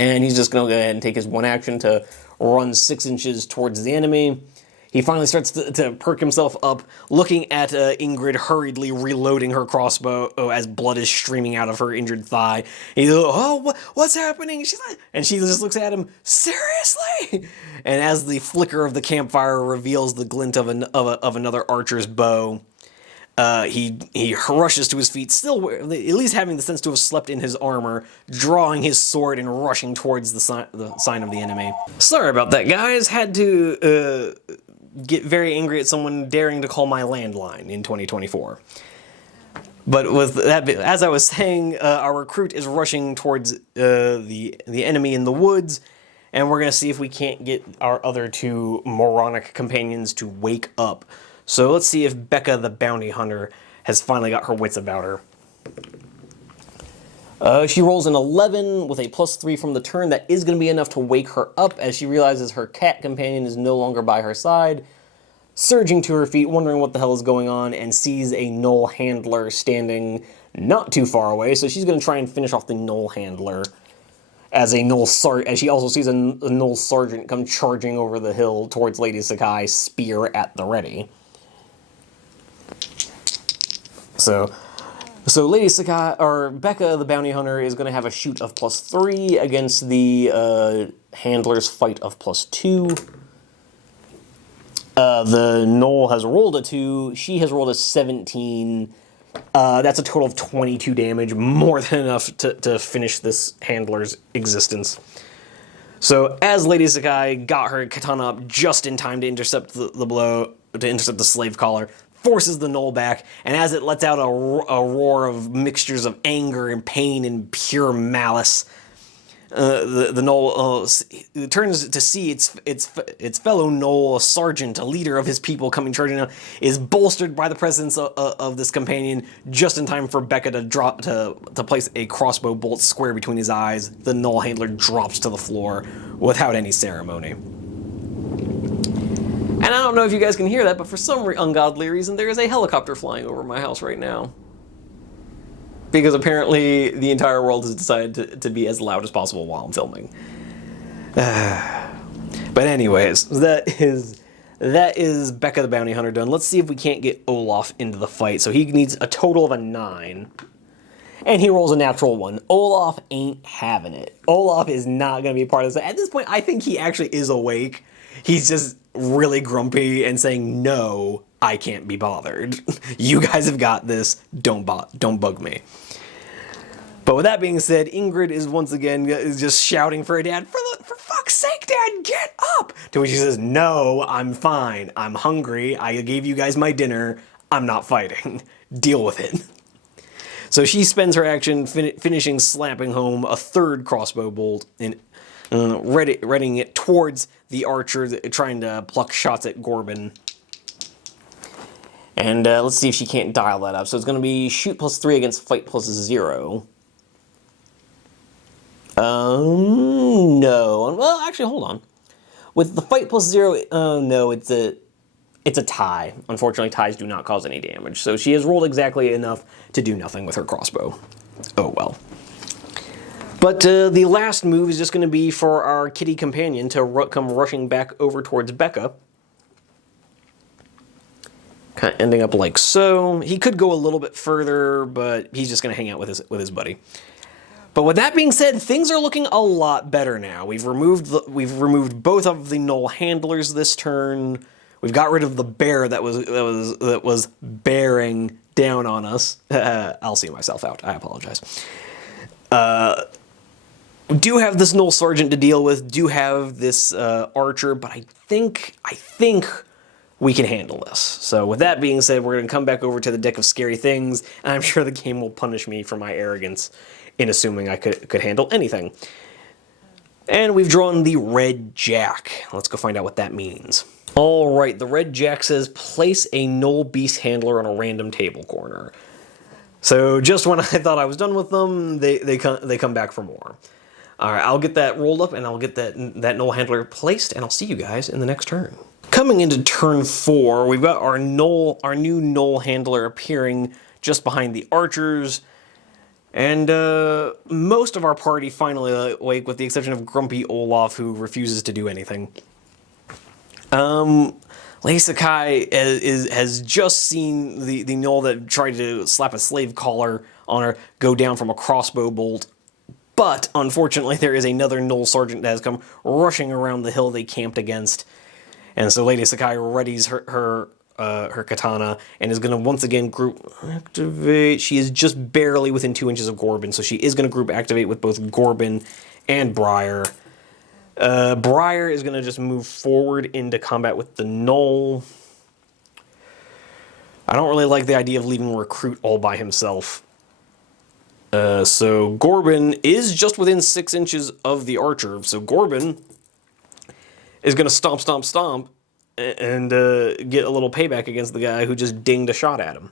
and he's just going to go ahead and take his one action to run 6 inches towards the enemy. He finally starts to perk himself up, looking at Ingrid hurriedly reloading her crossbow as blood is streaming out of her injured thigh. He's like, "Oh, what's happening?" And she just looks at him, "Seriously?" And as the flicker of the campfire reveals the glint of another archer's bow, he rushes to his feet, still at least having the sense to have slept in his armor, drawing his sword and rushing towards the sign of the enemy. Sorry about that, guys. Had to get very angry at someone daring to call my landline in 2024. But with that, as I was saying, our recruit is rushing towards the enemy in the woods, and we're going to see if we can't get our other two moronic companions to wake up. So let's see if Becca the bounty hunter has finally got her wits about her. She rolls an 11 with a +3 from the turn. That is going to be enough to wake her up as she realizes her cat companion is no longer by her side. Surging to her feet, wondering what the hell is going on, and sees a Null handler standing not too far away. So she's going to try and finish off the Null handler as she also sees a Null sergeant come charging over the hill towards Lady Sakai, spear at the ready. So Lady Sakai, or Becca the bounty hunter, is going to have a shoot of +3 against the handler's fight of +2. The Null has rolled a 2. She has rolled a 17. That's a total of 22 damage, more than enough to finish this handler's existence. So as Lady Sakai got her katana up just in time to intercept the blow, to intercept the slave collar, forces the knoll back, and as it lets out a roar of mixtures of anger and pain and pure malice, the knoll turns to see its fellow knoll sergeant, a leader of his people coming charging out, is bolstered by the presence of this companion just in time for Becca to place a crossbow bolt square between his eyes. The knoll handler drops to the floor without any ceremony. And I don't know if you guys can hear that, but for some ungodly reason, there is a helicopter flying over my house right now. Because apparently the entire world has decided to be as loud as possible while I'm filming. But anyways, that is Becca the Bounty Hunter done. Let's see if we can't get Olaf into the fight. So he needs a total of a 9. And he rolls a natural 1. Olaf ain't having it. Olaf is not going to be a part of this. At this point, I think he actually is awake. He's just really grumpy and saying, no, I can't be bothered. You guys have got this. Don't bug me. But with that being said, Ingrid is once again just shouting for her dad, for fuck's sake, Dad, get up! To which he says, no, I'm fine. I'm hungry. I gave you guys my dinner. I'm not fighting. Deal with it. So she spends her action finishing slapping home a third crossbow bolt and readying it towards the archer, trying to pluck shots at Gorbin. And let's see if she can't dial that up. So it's going to be shoot +3 against fight +0. No. Well, actually, hold on. With the fight +0, no, it's a tie. Unfortunately, ties do not cause any damage. So she has rolled exactly enough to do nothing with her crossbow. Oh well. But the last move is just going to be for our kitty companion to come rushing back over towards Becca. Kind of ending up like so. He could go a little bit further, but he's just going to hang out with his buddy. But with that being said, things are looking a lot better now. We've removed both of the knoll handlers this turn. We've got rid of the bear that was bearing down on us. I'll see myself out. I apologize. We do have this knoll sergeant to deal with. Do have this archer, but I think we can handle this. So with that being said, we're going to come back over to the deck of scary things, and I'm sure the game will punish me for my arrogance in assuming I could handle anything. And we've drawn the red jack. Let's go find out what that means. All right, the red jack says place a knoll beast handler on a random table corner. So just when I thought I was done with them, they come back for more. All right, I'll get that rolled up, and I'll get that knoll handler placed, and I'll see you guys in the next turn. Coming into turn 4, we've got our new knoll handler appearing just behind the archers, and most of our party finally awake, with the exception of grumpy Olaf, who refuses to do anything. Lady Sakai has just seen the knoll that tried to slap a slave collar on her go down from a crossbow bolt. But, unfortunately, there is another knoll sergeant that has come rushing around the hill they camped against. And so Lady Sakai readies her katana and is going to once again group activate. She is just barely within 2 inches of Gorbin, so she is going to group activate with both Gorbin and Briar. Briar is going to just move forward into combat with the knoll. I don't really like the idea of leaving Recruit all by himself. So Gorbin is just within 6 inches of the archer. So Gorbin is going to stomp, and get a little payback against the guy who just dinged a shot at him.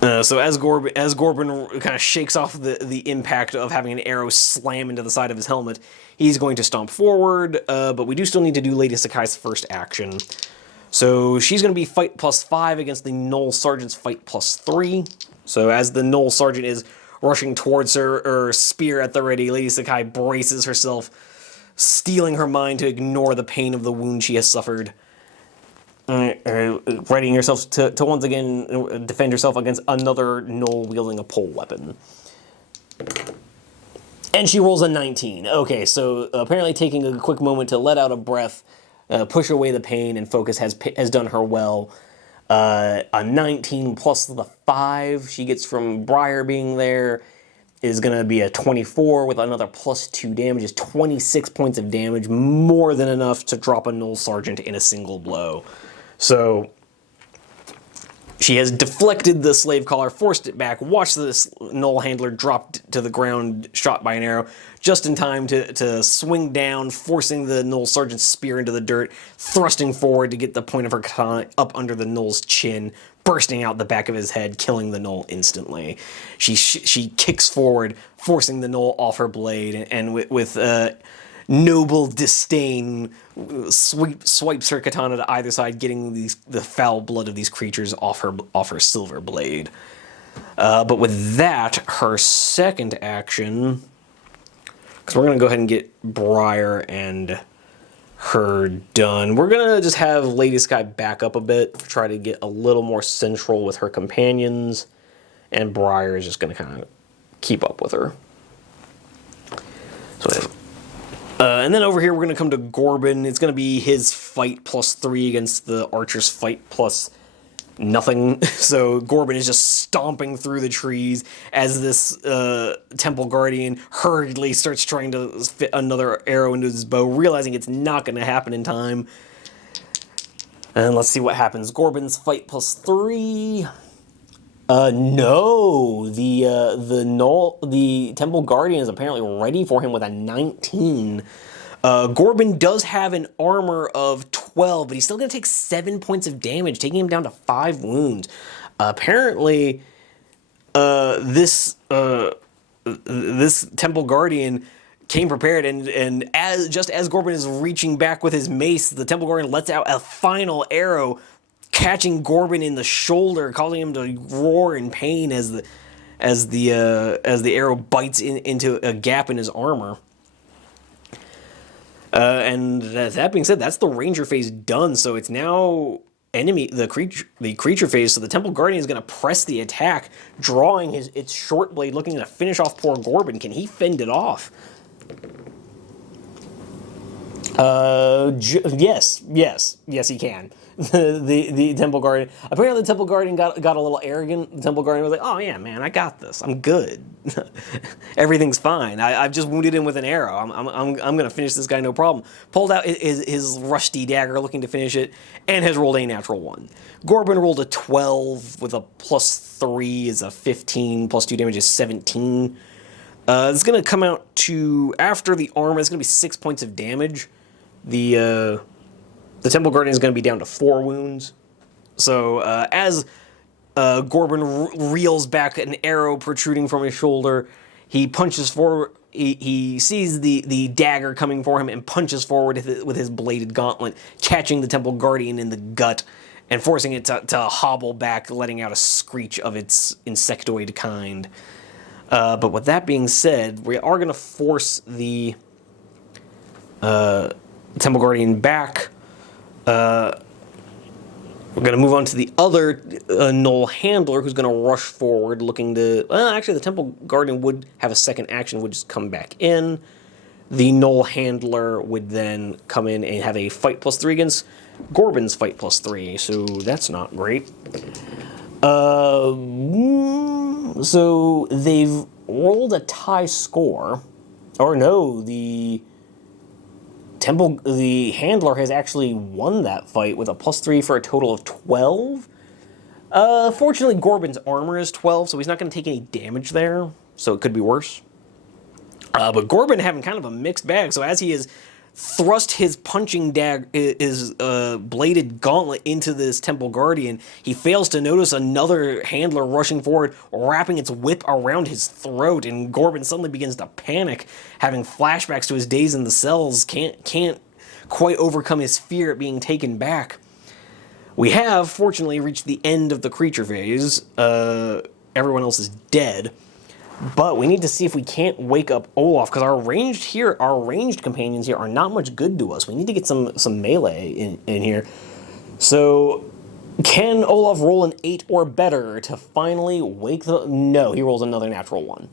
So as Gorbin kind of shakes off the impact of having an arrow slam into the side of his helmet, he's going to stomp forward, but we do still need to do Lady Sakai's first action. So she's going to be fight +5 against the knoll sergeant's fight +3. So as the knoll sergeant is rushing towards her spear at the ready, Lady Sakai braces herself, steeling her mind to ignore the pain of the wound she has suffered. Readying herself to once again defend herself against another knoll wielding a pole weapon. And she rolls a 19. Okay, so apparently taking a quick moment to let out a breath, push away the pain, and focus has done her well. A 19 plus the 5 she gets from Briar being there, is going to be a 24 with another +2 damage, is 26 points of damage, more than enough to drop a Gnoll Sergeant in a single blow. So she has deflected the slave collar, forced it back, watched this Gnoll handler drop to the ground, shot by an arrow, just in time to swing down, forcing the Gnoll Sergeant's spear into the dirt, thrusting forward to get the point of her katana up under the Gnoll's chin, bursting out the back of his head, killing the Gnoll instantly. She kicks forward, forcing the Gnoll off her blade, and with noble disdain swipes her katana to either side, getting the foul blood of these creatures off her silver blade. But with that, her second action, because we're going to go ahead and get Briar and her done. We're going to just have Lady Sakai back up a bit, try to get a little more central with her companions, and Briar is just going to kind of keep up with her. So and then over here, we're going to come to Gorbin. It's going to be his fight +3 against the archer's fight plus nothing. So Gorbin is just stomping through the trees as this Temple Guardian hurriedly starts trying to fit another arrow into his bow, realizing it's not going to happen in time. And let's see what happens. Gorbin's fight +3. No, the Temple Guardian is apparently ready for him with a 19. Gorbin does have an armor of 12, but he's still going to take 7 points of damage, taking him down to 5 wounds. Apparently, this Temple Guardian came prepared, and just as Gorbin is reaching back with his mace, the Temple Guardian lets out a final arrow, catching Gorbin in the shoulder, causing him to roar in pain as the arrow bites into a gap in his armor. And that being said, that's the Ranger phase done. So it's now the creature phase. So the Temple Guardian is going to press the attack, drawing its short blade, looking to finish off poor Gorbin. Can he fend it off? Yes, he can. The Temple Guardian. Apparently, the Temple Guardian got a little arrogant. The Temple Guardian was like, "Oh yeah, man, I got this. I'm good. Everything's fine. I've just wounded him with an arrow. I'm gonna finish this guy, no problem." Pulled out his rusty dagger, looking to finish it, and has rolled a natural 1. Gorbin rolled a 12 with a +3 is a 15, +2 damage is 17. It's gonna come out to, after the armor, it's gonna be 6 points of damage. The Temple Guardian is going to be down to 4 wounds. So as Gorbin reels back, an arrow protruding from his shoulder, he punches forward. He sees the dagger coming for him and punches forward with his bladed gauntlet, catching the Temple Guardian in the gut and forcing it to hobble back, letting out a screech of its insectoid kind. But with that being said, we are going to force the Temple Guardian back. We're going to move on to the other Gnoll Handler, who's going to rush forward, looking to... Well, actually, the Temple Guardian would have a second action, would just come back in. The Gnoll Handler would then come in and have a fight +3 against Gorbin's fight +3, so that's not great. So they've rolled a tie score. Or no, the Handler has actually won that fight with a +3 for a total of 12. Fortunately, Gorbin's armor is 12, so he's not going to take any damage there, so it could be worse. But Gorbin having kind of a mixed bag, so as he has thrust his punching bladed gauntlet into this Temple Guardian, he fails to notice another handler rushing forward, wrapping its whip around his throat, and Gorbin suddenly begins to panic, having flashbacks to his days in the cells, can't quite overcome his fear at being taken back. We have, fortunately, reached the end of the creature phase. Everyone else is dead. But we need to see if we can't wake up Olaf, because our ranged companions here are not much good to us. We need to get some melee in here. So, can Olaf roll an 8 or better to finally wake the... No, he rolls another natural 1.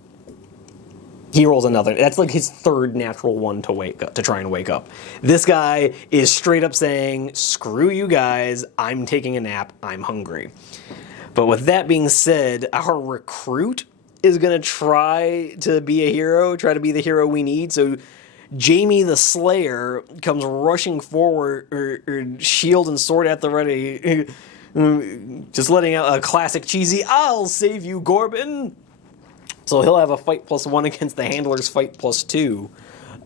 He rolls another... That's like his third natural 1 to try and wake up. This guy is straight up saying, screw you guys, I'm taking a nap, I'm hungry. But with that being said, our recruit is going to try to be a hero, try to be the hero we need. So Jamie the Slayer comes rushing forward, or shield and sword at the ready, just letting out a classic cheesy, "I'll save you, Gorbin." So he'll have a fight +1 against the handler's fight +2.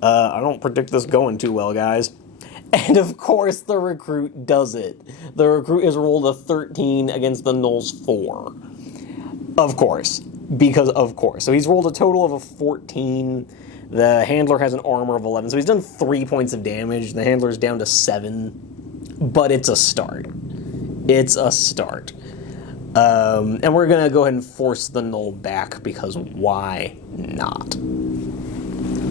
I don't predict this going too well, guys. And of course, the recruit does it. The recruit has rolled a 13 against the Null's 4. Of course. Because of course. So he's rolled a total of a 14. The handler has an armor of 11. So he's done 3 points of damage. The handler's down to 7. But it's a start. It's a start. And we're going to go ahead and force the Null back, because why not?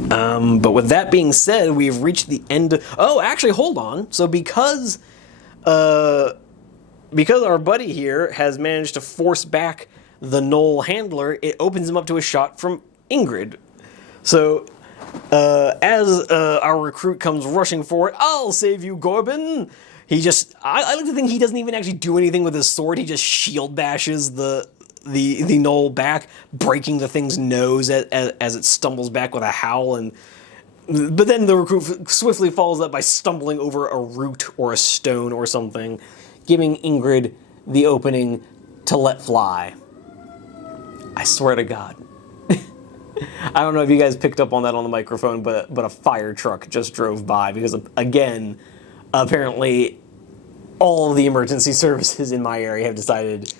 But with that being said, we've reached the end of... Oh, actually, hold on. So because our buddy here has managed to force back the Null handler, it opens him up to a shot from Ingrid. So as our recruit comes rushing forward, "I'll save you, Gorbin." He just... I like to think he doesn't even actually do anything with his sword. He just shield bashes the Null back, breaking the thing's nose as it stumbles back with a howl. But then the recruit swiftly follows up by stumbling over a root or a stone or something, giving Ingrid the opening to let fly. I swear to God. I don't know if you guys picked up on that on the microphone, but a fire truck just drove by because, again, apparently all of the emergency services in my area have decided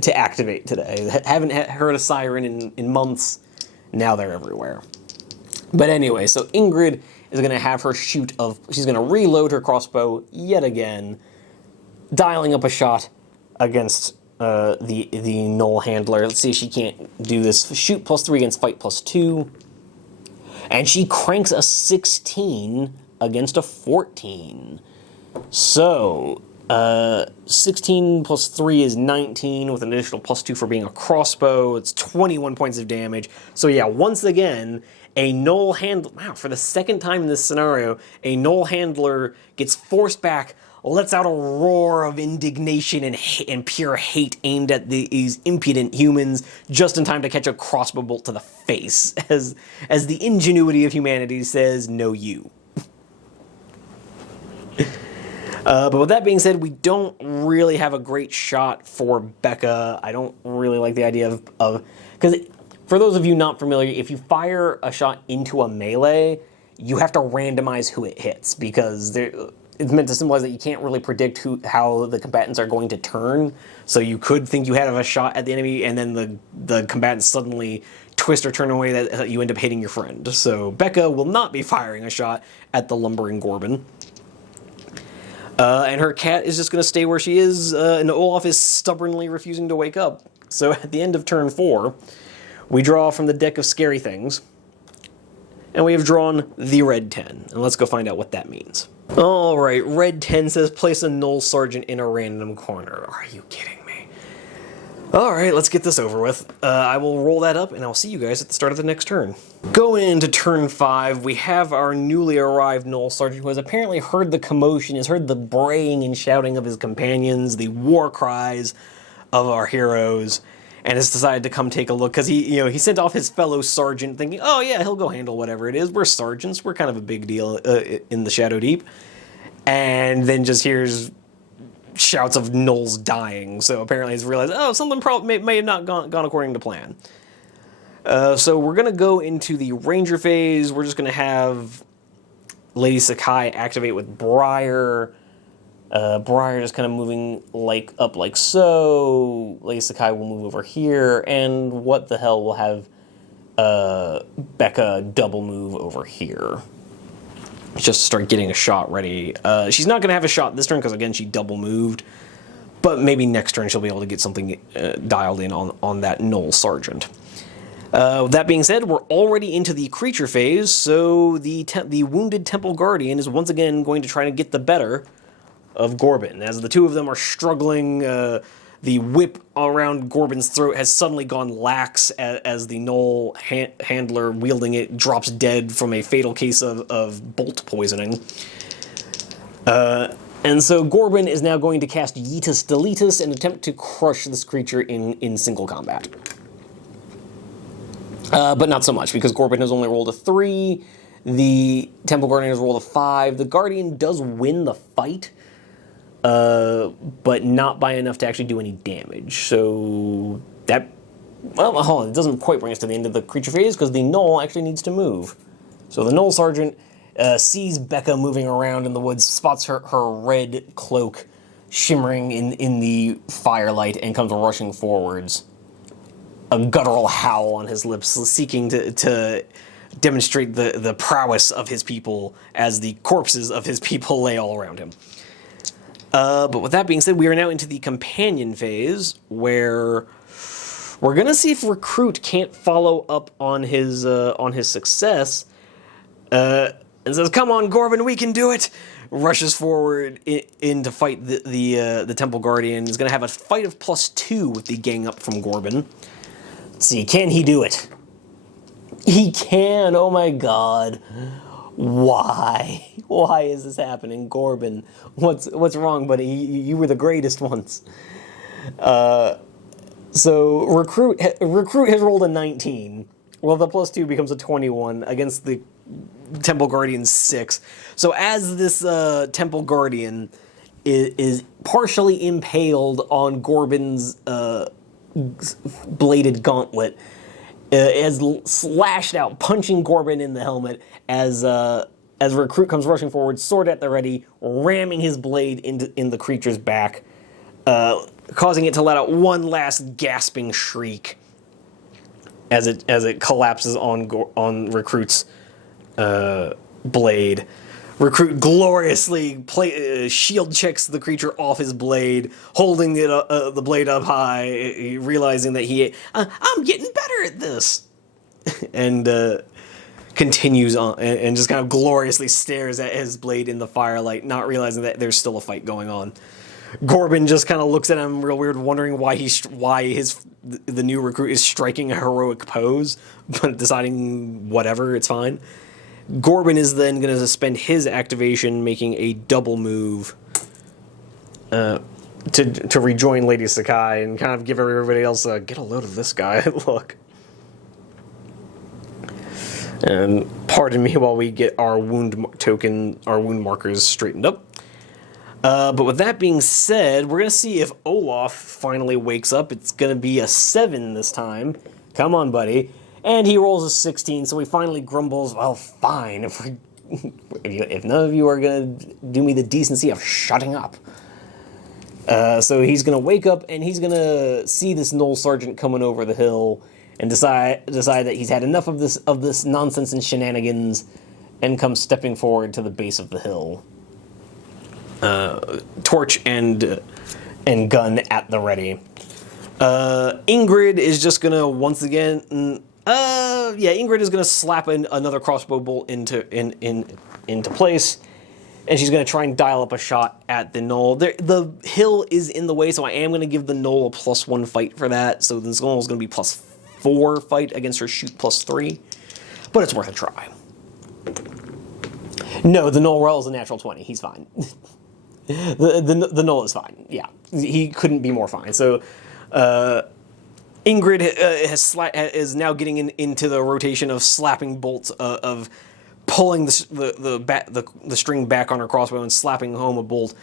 to activate today. Haven't heard a siren in months. Now they're everywhere. But anyway, so Ingrid is going to have her she's going to reload her crossbow yet again, dialing up a shot against the Null handler. Let's see if she can't do this. Shoot +3 against fight +2. And she cranks a 16 against a 14. So 16 +3 is 19, with an additional +2 for being a crossbow. It's 21 points of damage. So yeah, once again, a Null handler, wow, for the second time in this scenario, a Null handler gets forced back, lets out a roar of indignation and pure hate aimed at these impudent humans, just in time to catch a crossbow bolt to the face, as the ingenuity of humanity says, "No, you." But with that being said, we don't really have a great shot for Becca. I don't really like the idea of because for those of you not familiar, if you fire a shot into a melee, you have to randomize who it hits, because it's meant to symbolize that you can't really predict how the combatants are going to turn. So you could think you have a shot at the enemy, and then the combatants suddenly twist or turn away, that you end up hitting your friend. So Becca will not be firing a shot at the lumbering Gorbin. And her cat is just going to stay where she is, and Olaf is stubbornly refusing to wake up. So at the end of turn 4, we draw from the deck of scary things, and we have drawn the red 10. And let's go find out what that means. Alright, red 10 says place a Null Sergeant in a random corner. Are you kidding me? Alright, let's get this over with. I will roll that up, and I'll see you guys at the start of the next turn. Going into turn 5, we have our newly arrived Null Sergeant, who has apparently heard the commotion, has heard the braying and shouting of his companions, the war cries of our heroes, and has decided to come take a look, because he sent off his fellow sergeant thinking, oh yeah, he'll go handle whatever it is. We're sergeants. We're kind of a big deal in the Shadowdeep. And then just hears shouts of Nulls dying. So apparently he's realized, oh, something may have not gone according to plan. So we're going to go into the Ranger phase. We're just going to have Lady Sakai activate with Briar. Briar just kind of moving up like so. Lady Sakai will move over here. And what the hell, we'll have Becca double move over here. Just start getting a shot ready. She's not going to have a shot this turn because, again, she double moved. But maybe next turn she'll be able to get something dialed in on that Null Sergeant. That being said, we're already into the creature phase, so the wounded Temple Guardian is once again going to try to get the better of Gorbin. As the two of them are struggling, the whip around Gorbin's throat has suddenly gone lax as the Null handler wielding it drops dead from a fatal case of bolt poisoning. And so Gorbin is now going to cast Yeetus Deletus and attempt to crush this creature in single combat. But not so much, because Gorbin has only rolled a 3. The Temple Guardian has rolled a 5. The Guardian does win the fight, but not by enough to actually do any damage. So that, well, hold on, it doesn't quite bring us to the end of the creature phase, because the Gnoll actually needs to move. So the Gnoll Sergeant sees Becca moving around in the woods, spots her red cloak shimmering in the firelight, and comes rushing forwards, a guttural howl on his lips, seeking to demonstrate the prowess of his people as the corpses of his people lay all around him. But with that being said, we are now into the companion phase, where we're gonna see if Recruit can't follow up on his success, and says, "Come on, Gorbin, we can do it!" Rushes forward in to fight the Temple Guardian. Is gonna have a fight of +2 with the gang up from Gorbin. Let's see, can he do it? He can! Oh my god. Why? Why is this happening, Gorbin? What's wrong, buddy? You were the greatest once. So Recruit has rolled a 19. Well, the +2 becomes a 21 against the Temple Guardian's 6. So as this Temple Guardian is partially impaled on Gorbin's bladed gauntlet, has slashed out, punching Gorbin in the helmet as Recruit comes rushing forward, sword at the ready, ramming his blade in the creature's back, causing it to let out one last gasping shriek as it collapses on Recruit's blade. Recruit gloriously shield checks the creature off his blade, holding the blade up high, realizing that I'm getting better at this, and continues on and just kind of gloriously stares at his blade in the firelight, not realizing that there's still a fight going on. Gorbin just kind of looks at him real weird, wondering why the new Recruit is striking a heroic pose, but deciding whatever, it's fine. Gorbin is then going to spend his activation, making a double move to rejoin Lady Sakai and kind of give everybody else a get a load of this guy look. And pardon me while we get our wound markers straightened up. But with that being said, we're going to see if Olaf finally wakes up. It's going to be a 7 this time. Come on, buddy. And he rolls a 16, so he finally grumbles, well, fine, if none of you are going to do me the decency of shutting up. So he's going to wake up, and he's going to see this Gnoll Sergeant coming over the hill, and decide that he's had enough of this nonsense and shenanigans, and come stepping forward to the base of the hill. Torch and gun at the ready. Ingrid is just going to once again... Ingrid is going to slap another crossbow bolt into place, and she's going to try and dial up a shot at the Gnoll. The hill is in the way, so I am going to give the Gnoll a +1 fight for that. So this Gnoll is going to be +4 fight against her shoot +3, but it's worth a try. No, the Gnoll rolls a natural 20. He's fine. the Gnoll is fine. Yeah, he couldn't be more fine. So. Ingrid is now getting into the rotation of slapping bolts, of pulling the string back on her crossbow and slapping home a bolt.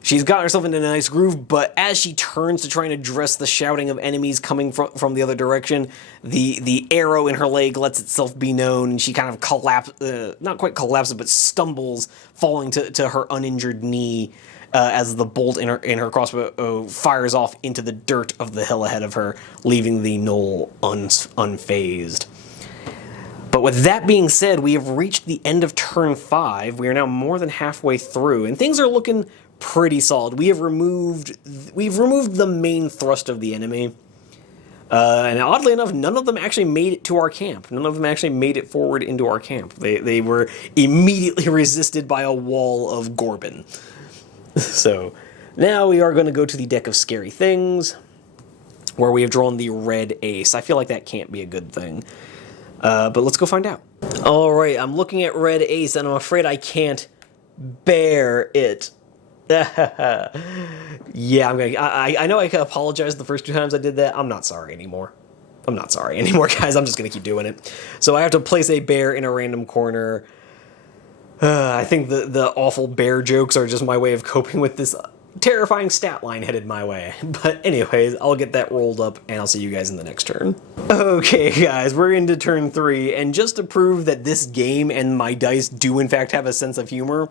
She's got herself into a nice groove, but as she turns to try and address the shouting of enemies coming from the other direction, the arrow in her leg lets itself be known, and she kind of not quite collapses, but stumbles, falling to her uninjured knee. As the bolt in her crossbow fires off into the dirt of the hill ahead of her, leaving the Gnoll unfazed. But with that being said, we have reached the end of turn 5. We are now more than halfway through, and things are looking pretty solid. We've removed the main thrust of the enemy, and oddly enough, none of them actually made it to our camp. None of them actually made it forward into our camp. They were immediately resisted by a wall of Gorbin. So now we are going to go to the deck of scary things, where we have drawn the red ace. I feel like that can't be a good thing, but let's go find out. All right, I'm looking at red ace, and I'm afraid I can't bear it. Yeah, I know I apologized the first 2 times I did that. I'm not sorry anymore. I'm not sorry anymore, guys. I'm just going to keep doing it. So I have to place a bear in a random corner. I think the awful bear jokes are just my way of coping with this terrifying stat line headed my way. But anyways, I'll get that rolled up, and I'll see you guys in the next turn. Okay, guys, we're into turn 3, and just to prove that this game and my dice do in fact have a sense of humor,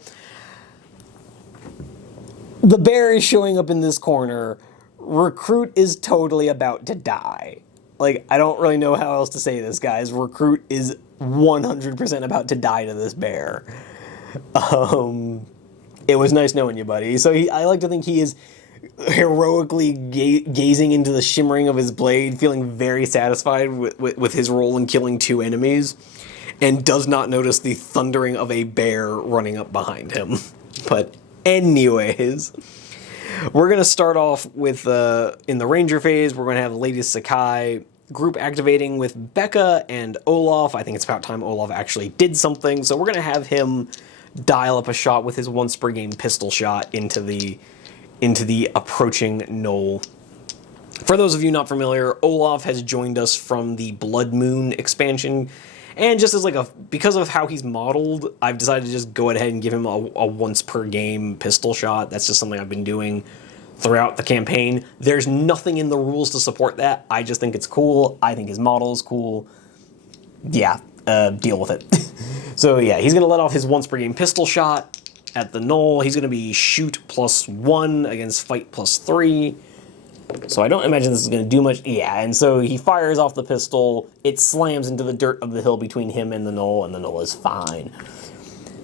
the bear is showing up in this corner. Recruit is totally about to die. Like, I don't really know how else to say this, guys. Recruit is 100% about to die to this bear. It was nice knowing you, buddy. So I like to think he is heroically gazing into the shimmering of his blade, feeling very satisfied with his role in killing 2 enemies, and does not notice the thundering of a bear running up behind him. But anyways, we're going to start off with, in the Ranger phase, we're going to have Lady Sakai group activating with Becca and Olaf. I think it's about time Olaf actually did something, so we're going to have him dial up a shot with his once per game pistol shot into the approaching gnoll. For those of you not familiar, Olaf has joined us from the Blood Moon expansion, and just as because of how he's modeled, I've decided to just go ahead and give him a once per game pistol shot. That's just something I've been doing throughout the campaign. There's nothing in the rules to support that. I just think it's cool. I think his model is cool. Yeah, deal with it. So yeah, he's going to let off his once per game pistol shot at the gnoll. He's going to be shoot +1 against fight +3. So I don't imagine this is going to do much. Yeah, and so he fires off the pistol. It slams into the dirt of the hill between him and the gnoll is fine.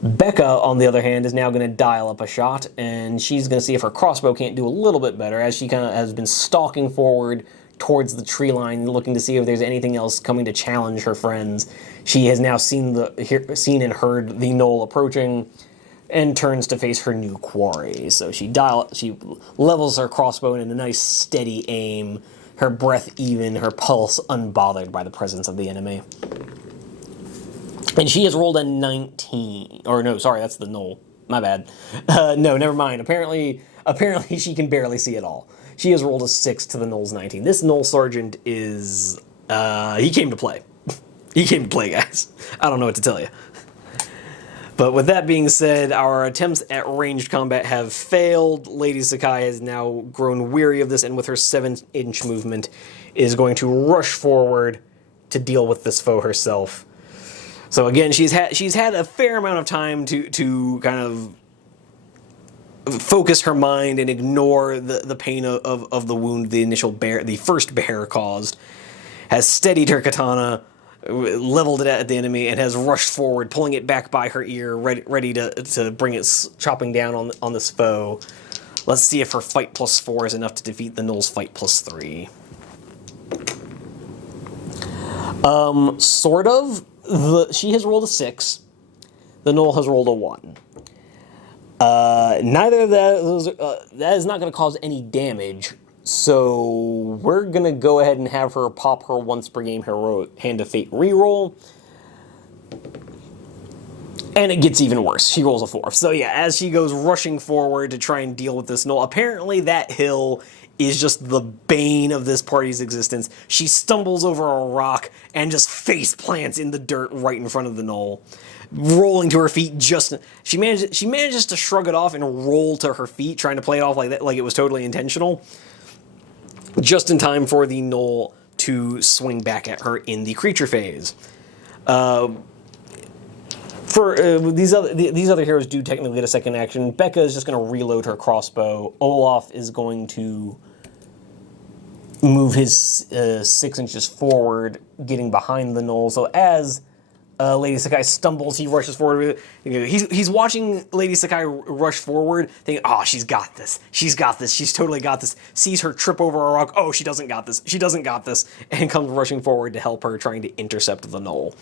Becca, on the other hand, is now going to dial up a shot, and she's going to see if her crossbow can't do a little bit better, as she kind of has been stalking forward towards the tree line, looking to see if there's anything else coming to challenge her friends. She has now seen and heard the gnoll approaching, and turns to face her new quarry. So she levels her crossbow in a nice steady aim, her breath even, her pulse unbothered by the presence of the enemy. And she has rolled a 19. Or no, sorry, that's the gnoll. My bad. No, never mind. Apparently she can barely see at all. She has rolled a 6 to the gnoll's 19. This gnoll sergeant is... he came to play. He came to play, guys. I don't know what to tell you. But with that being said, our attempts at ranged combat have failed. Lady Sakai has now grown weary of this, and with her 7-inch movement is going to rush forward to deal with this foe herself. So again, she's had a fair amount of time to kind of focus her mind and ignore the pain of the wound the first bear caused. Has steadied her katana, leveled it at the enemy, and has rushed forward, pulling it back by her ear, ready to bring it chopping down on this foe. Let's see if her fight +4 is enough to defeat the gnoll's fight +3. Sort of. She has rolled a 6. The gnoll has rolled a 1. Neither of that is not going to cause any damage. So we're going to go ahead and have her pop her once per game heroic Hand of Fate reroll. And it gets even worse. She rolls a 4. So yeah, as she goes rushing forward to try and deal with this gnoll, apparently that hill is just the bane of this party's existence. She stumbles over a rock and just face plants in the dirt right in front of the gnoll. Rolling to her feet, she manages to shrug it off and roll to her feet, trying to play it off like that, like it was totally intentional. Just in time for the gnoll to swing back at her in the creature phase. These other heroes do technically get a second action. Becca is just going to reload her crossbow. Olaf is going to move his 6 inches forward, getting behind the gnoll. So as Lady Sakai stumbles, he rushes forward. He's watching Lady Sakai rush forward, thinking, oh, she's got this. She's got this. She's totally got this. Sees her trip over a rock. Oh, she doesn't got this. She doesn't got this. And comes rushing forward to help her, trying to intercept the gnoll.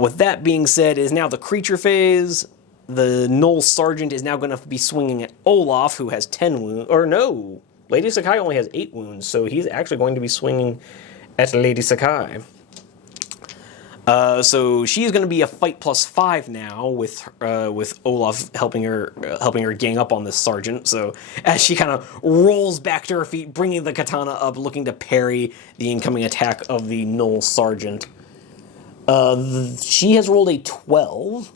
With that being said, it is now the creature phase. The gnoll sergeant is now going to be swinging at Olaf, who has 10 wounds. Or no, Lady Sakai only has 8 wounds, so he's actually going to be swinging at Lady Sakai. So she's going to be a fight +5 now with Olaf helping her gang up on this sergeant. So as she kind of rolls back to her feet, bringing the katana up, looking to parry the incoming attack of the Gnoll sergeant. She has rolled a 12.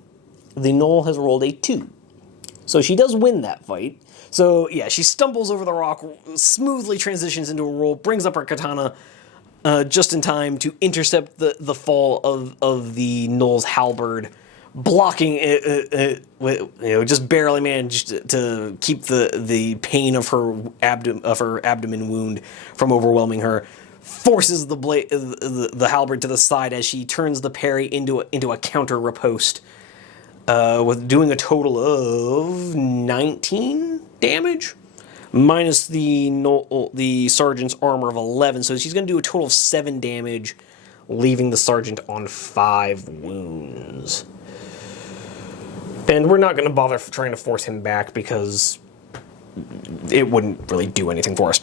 The Gnoll has rolled a 2. So she does win that fight. So yeah, she stumbles over the rock, smoothly transitions into a roll, brings up her katana, just in time to intercept the fall of the Gnoll's halberd, blocking it, just barely managed to keep the pain of her abdomen wound from overwhelming her. Forces the halberd to the side as she turns the parry into a counter riposte, with doing a total of 19 damage. Minus the sergeant's armor of 11, so she's going to do a total of 7 damage, leaving the sergeant on 5 wounds. And we're not going to bother trying to force him back because it wouldn't really do anything for us.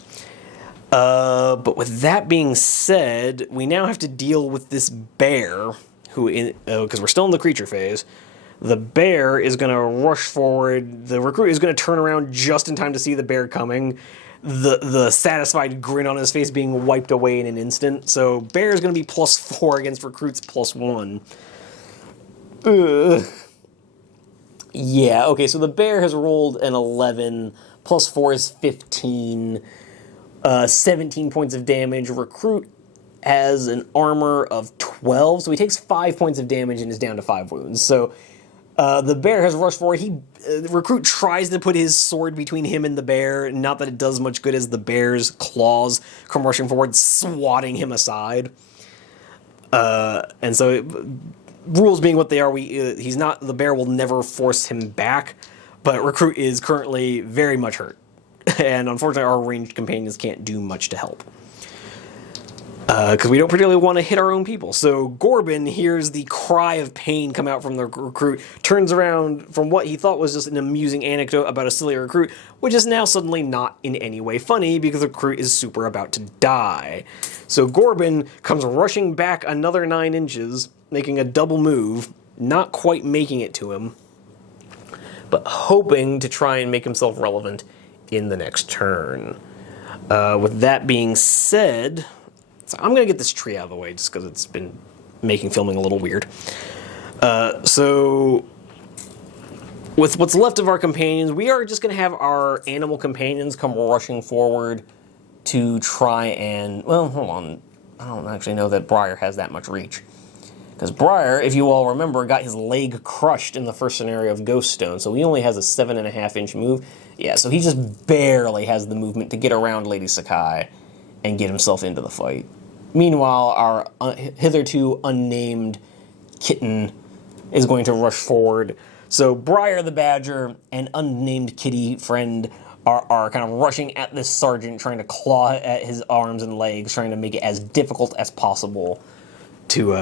But with that being said, we now have to deal with this bear, because we're still in the creature phase. The bear is going to rush forward. The recruit is going to turn around just in time to see the bear coming. The satisfied grin on his face being wiped away in an instant. So bear is going to be +4 against recruits +1. Yeah, okay, so the bear has rolled an 11. +4 is 15. 17 points of damage. Recruit has an armor of 12, so he takes 5 points of damage and is down to 5 wounds. So the bear has rushed forward. The recruit tries to put his sword between him and the bear. Not that it does much good as the bear's claws come rushing forward, swatting him aside. And so, rules being what they are, the bear will never force him back, but recruit is currently very much hurt. And unfortunately, our ranged companions can't do much to help. Because we don't particularly want to hit our own people. So Gorbin hears the cry of pain come out from the recruit, turns around from what he thought was just an amusing anecdote about a silly recruit, which is now suddenly not in any way funny because the recruit is super about to die. So Gorbin comes rushing back another 9 inches, making a double move, not quite making it to him, but hoping to try and make himself relevant in the next turn. With that being said, so I'm going to get this tree out of the way just because it's been making filming a little weird. So with what's left of our companions, we are just going to have our animal companions come rushing forward to try and... Well, hold on. I don't actually know that Briar has that much reach. Because Briar, if you all remember, got his leg crushed in the first scenario of Ghost Stone, so he only has a 7.5-inch move. Yeah, so he just barely has the movement to get around Lady Sakai and get himself into the fight. Meanwhile, our hitherto unnamed kitten is going to rush forward. So Briar the Badger and unnamed kitty friend are kind of rushing at this sergeant, trying to claw at his arms and legs, trying to make it as difficult as possible to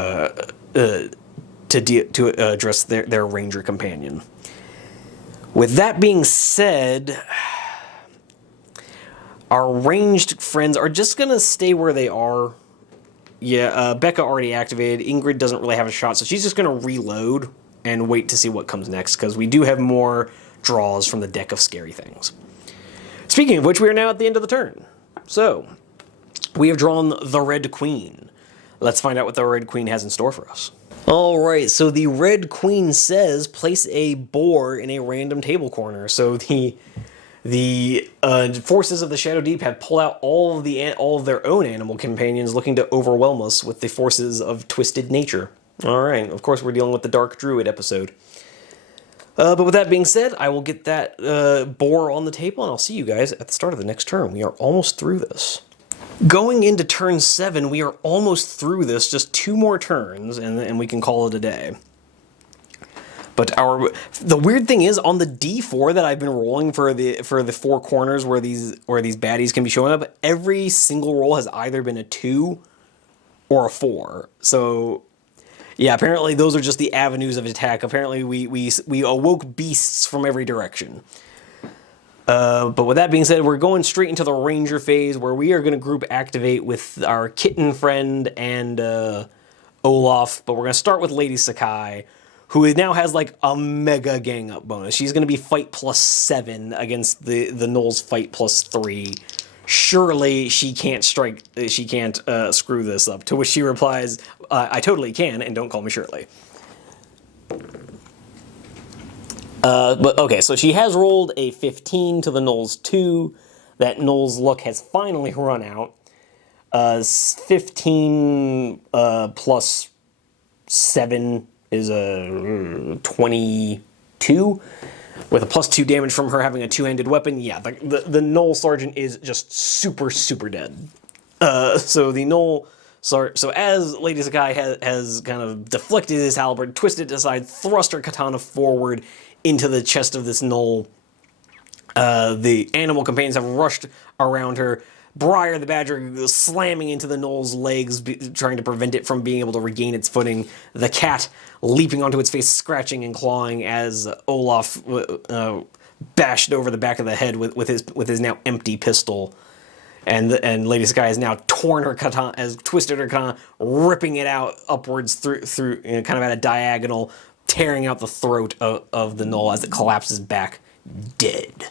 address their ranger companion. With that being said, our ranged friends are just going to stay where they are. Yeah, Becca already activated. Ingrid doesn't really have a shot, so she's just going to reload and wait to see what comes next, because we do have more draws from the deck of scary things. Speaking of which, we are now at the end of the turn. So, we have drawn the Red Queen. Let's find out what the Red Queen has in store for us. Alright, so the Red Queen says, place a boar in a random table corner. So the forces of the Shadowdeep have pulled out all of their own animal companions, looking to overwhelm us with the forces of twisted nature. Alright, of course we're dealing with the Dark Druid episode. But with that being said, I will get that boar on the table, and I'll see you guys at the start of the next turn. We are almost through this. Going into turn 7, we are almost through this, just 2 more turns, and we can call it a day. But the weird thing is, on the D4 that I've been rolling for the 4 corners where these baddies can be showing up, every single roll has either been a 2 or a 4. So yeah, apparently those are just the avenues of attack. Apparently we awoke beasts from every direction. But with that being said, we're going straight into the Ranger phase, where we are going to group activate with our kitten friend and Olaf, but we're going to start with Lady Sakai, who now has like a mega gang up bonus. She's going to be fight +7 against the Gnolls fight +3. Surely she can't screw this up. To which she replies, I totally can, and don't call me Shirley. But okay, so she has rolled a 15 to the Gnolls 2. That Gnolls luck has finally run out. 15 plus 7 is a 22. With a +2 damage from her having a two-handed weapon, yeah, the Gnoll Sergeant is just super, super dead. So the Gnoll... So as Lady Sakai has kind of deflected his halberd, twisted it aside, thrust her katana forward into the chest of this Gnoll, the animal companions have rushed around her. Briar the Badger slamming into the Gnoll's legs, trying to prevent it from being able to regain its footing. The cat leaping onto its face, scratching and clawing as Olaf bashed over the back of the head with his now empty pistol. And Lady Sakai has now torn her katana, has twisted her katana, ripping it out upwards through kind of at a diagonal, tearing out the throat of the Gnoll as it collapses back, dead.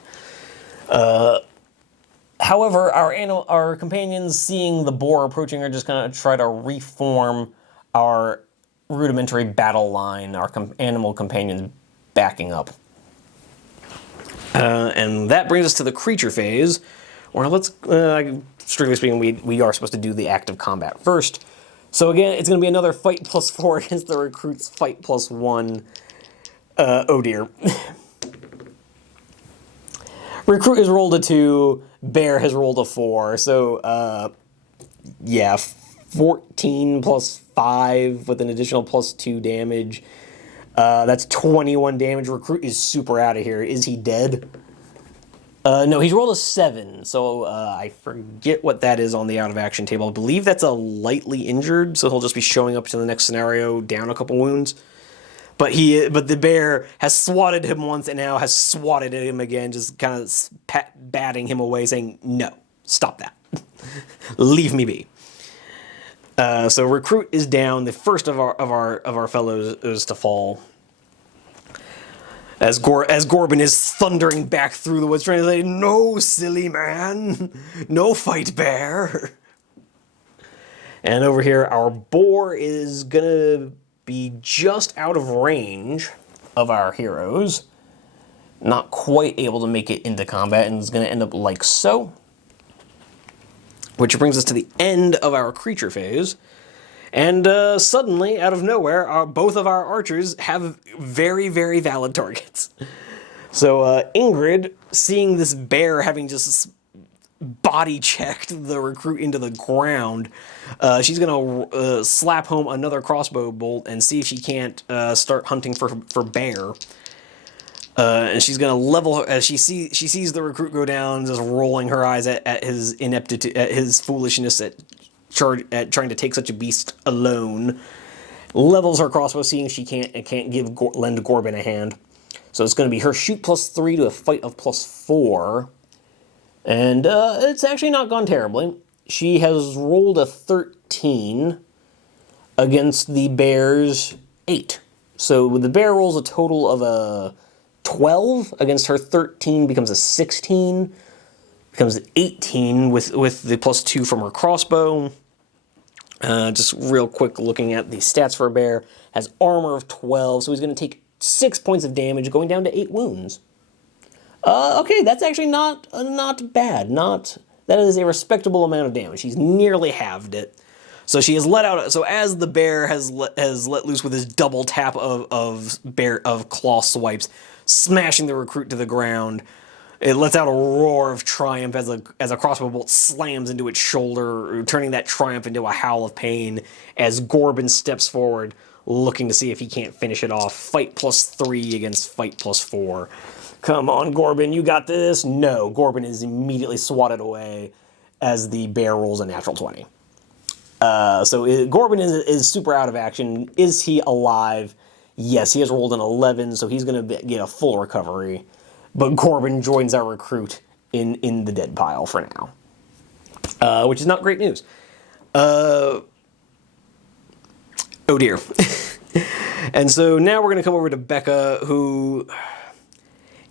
However, our companions, seeing the boar approaching, are just going to try to reform our rudimentary battle line, our animal companions backing up. And that brings us to the creature phase, where strictly speaking, we are supposed to do the active combat first. So again, it's going to be another fight +4 against the recruit's fight +1. Oh dear. Recruit has rolled a 2, Bear has rolled a 4, so, yeah, 14 plus 5 with an additional +2 damage. That's 21 damage. Recruit is super out of here. Is he dead? No, he's rolled a 7, so I forget what that is on the out-of-action table. I believe that's a lightly injured, so he'll just be showing up to the next scenario down a couple wounds. But the bear has swatted him once and now has swatted at him again, just kind of batting him away, saying, "No, stop that, leave me be." So recruit is down. The first of our fellows is to fall. As Gorbin is thundering back through the woods, trying to say, "No, silly man, no fight, bear." And over here, our boar is gonna be just out of range of our heroes, not quite able to make it into combat, and is going to end up like so. Which brings us to the end of our creature phase, and suddenly, out of nowhere, both of our archers have very, very valid targets. So Ingrid, seeing this bear having just body checked the recruit into the ground, she's gonna slap home another crossbow bolt and see if she can't start hunting for bear. And she's gonna level her, as she sees the recruit go down, just rolling her eyes at his ineptitude, at his foolishness at trying to take such a beast alone. Levels her crossbow, seeing she can't lend Gorbin a hand. So it's gonna be her shoot +3 to a fight of +4. And it's actually not gone terribly. She has rolled a 13 against the bear's 8. So the bear rolls a total of a 12 against her 13, becomes a 16, becomes an 18 with the +2 from her crossbow. Just real quick looking at the stats for a bear. Has armor of 12, so he's going to take 6 points of damage, going down to 8 wounds. Okay, that's actually not bad. That is a respectable amount of damage. He's nearly halved it. So she has let out. So as the bear has let loose with his double tap of claw swipes, smashing the recruit to the ground, it lets out a roar of triumph as a crossbow bolt slams into its shoulder, turning that triumph into a howl of pain as Gorbin steps forward, looking to see if he can't finish it off. Fight +3 against fight +4. Come on, Gorbin, you got this. No, Gorbin is immediately swatted away as the bear rolls a natural 20. Gorbin is super out of action. Is he alive? Yes, he has rolled an 11, so he's going to get a full recovery. But Gorbin joins our recruit in the dead pile for now, which is not great news. Oh dear. And so now we're going to come over to Becca, who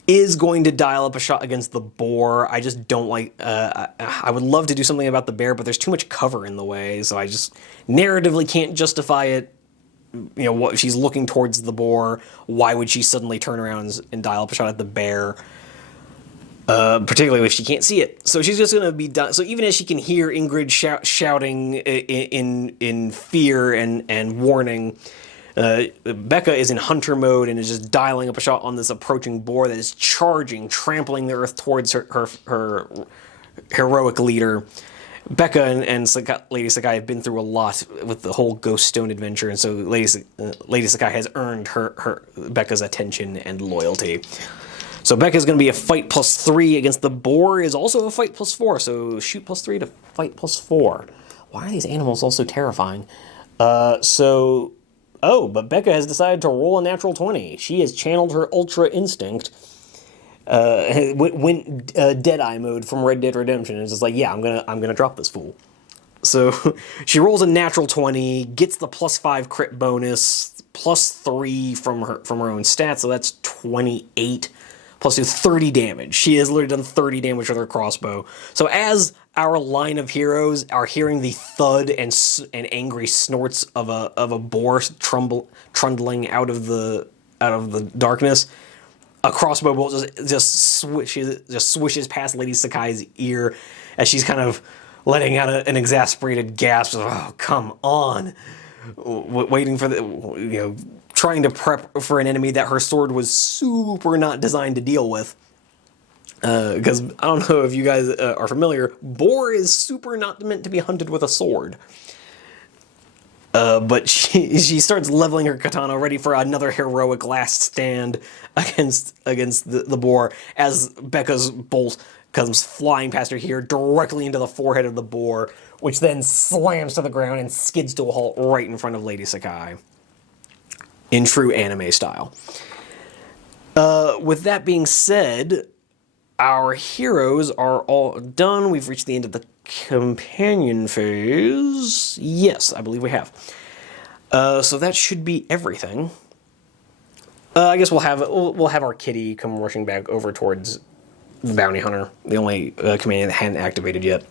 is going to dial up a shot against the boar. I just don't like... I would love to do something about the bear, but there's too much cover in the way, so I just narratively can't justify it. You know, what she's looking towards the boar. Why would she suddenly turn around and dial up a shot at the bear? Particularly if she can't see it. So she's just going to be done. So even as she can hear Ingrid shouting in fear and warning, Becca is in hunter mode and is just dialing up a shot on this approaching boar that is charging, trampling the earth towards her heroic leader. Becca and Lady Sakai have been through a lot with the whole Ghost Stone adventure, and so Lady Sakai has earned her Becca's attention and loyalty. So Becca's going to be a fight +3 against the boar is also a fight +4, so shoot +3 to fight +4. Why are these animals all so terrifying? But Becca has decided to roll a natural 20. She has channeled her Ultra Instinct, went Deadeye mode from Red Dead Redemption, and is just like, yeah, I'm gonna drop this fool. So she rolls a natural 20, gets the +5 crit bonus, +3 from her own stats, so that's 28. Plus do 30 damage. She has literally done 30 damage with her crossbow. So as our line of heroes are hearing the thud and angry snorts of a boar trundling out of the darkness, a crossbow bolt just swishes past Lady Sakai's ear as she's kind of letting out an exasperated gasp. Oh, come on! Waiting for the trying to prep for an enemy that her sword was super not designed to deal with. Because I don't know if you guys are familiar, boar is super not meant to be hunted with a sword. But she starts leveling her katana, ready for another heroic last stand against the boar, as Becca's bolt comes flying past her here, directly into the forehead of the boar, which then slams to the ground and skids to a halt right in front of Lady Sakai, in true anime style. With that being said, our heroes are all done. We've reached the end of the companion phase. Yes, I believe we have. So that should be everything. I guess we'll have our kitty come rushing back over towards the bounty hunter, the only companion that hadn't activated yet.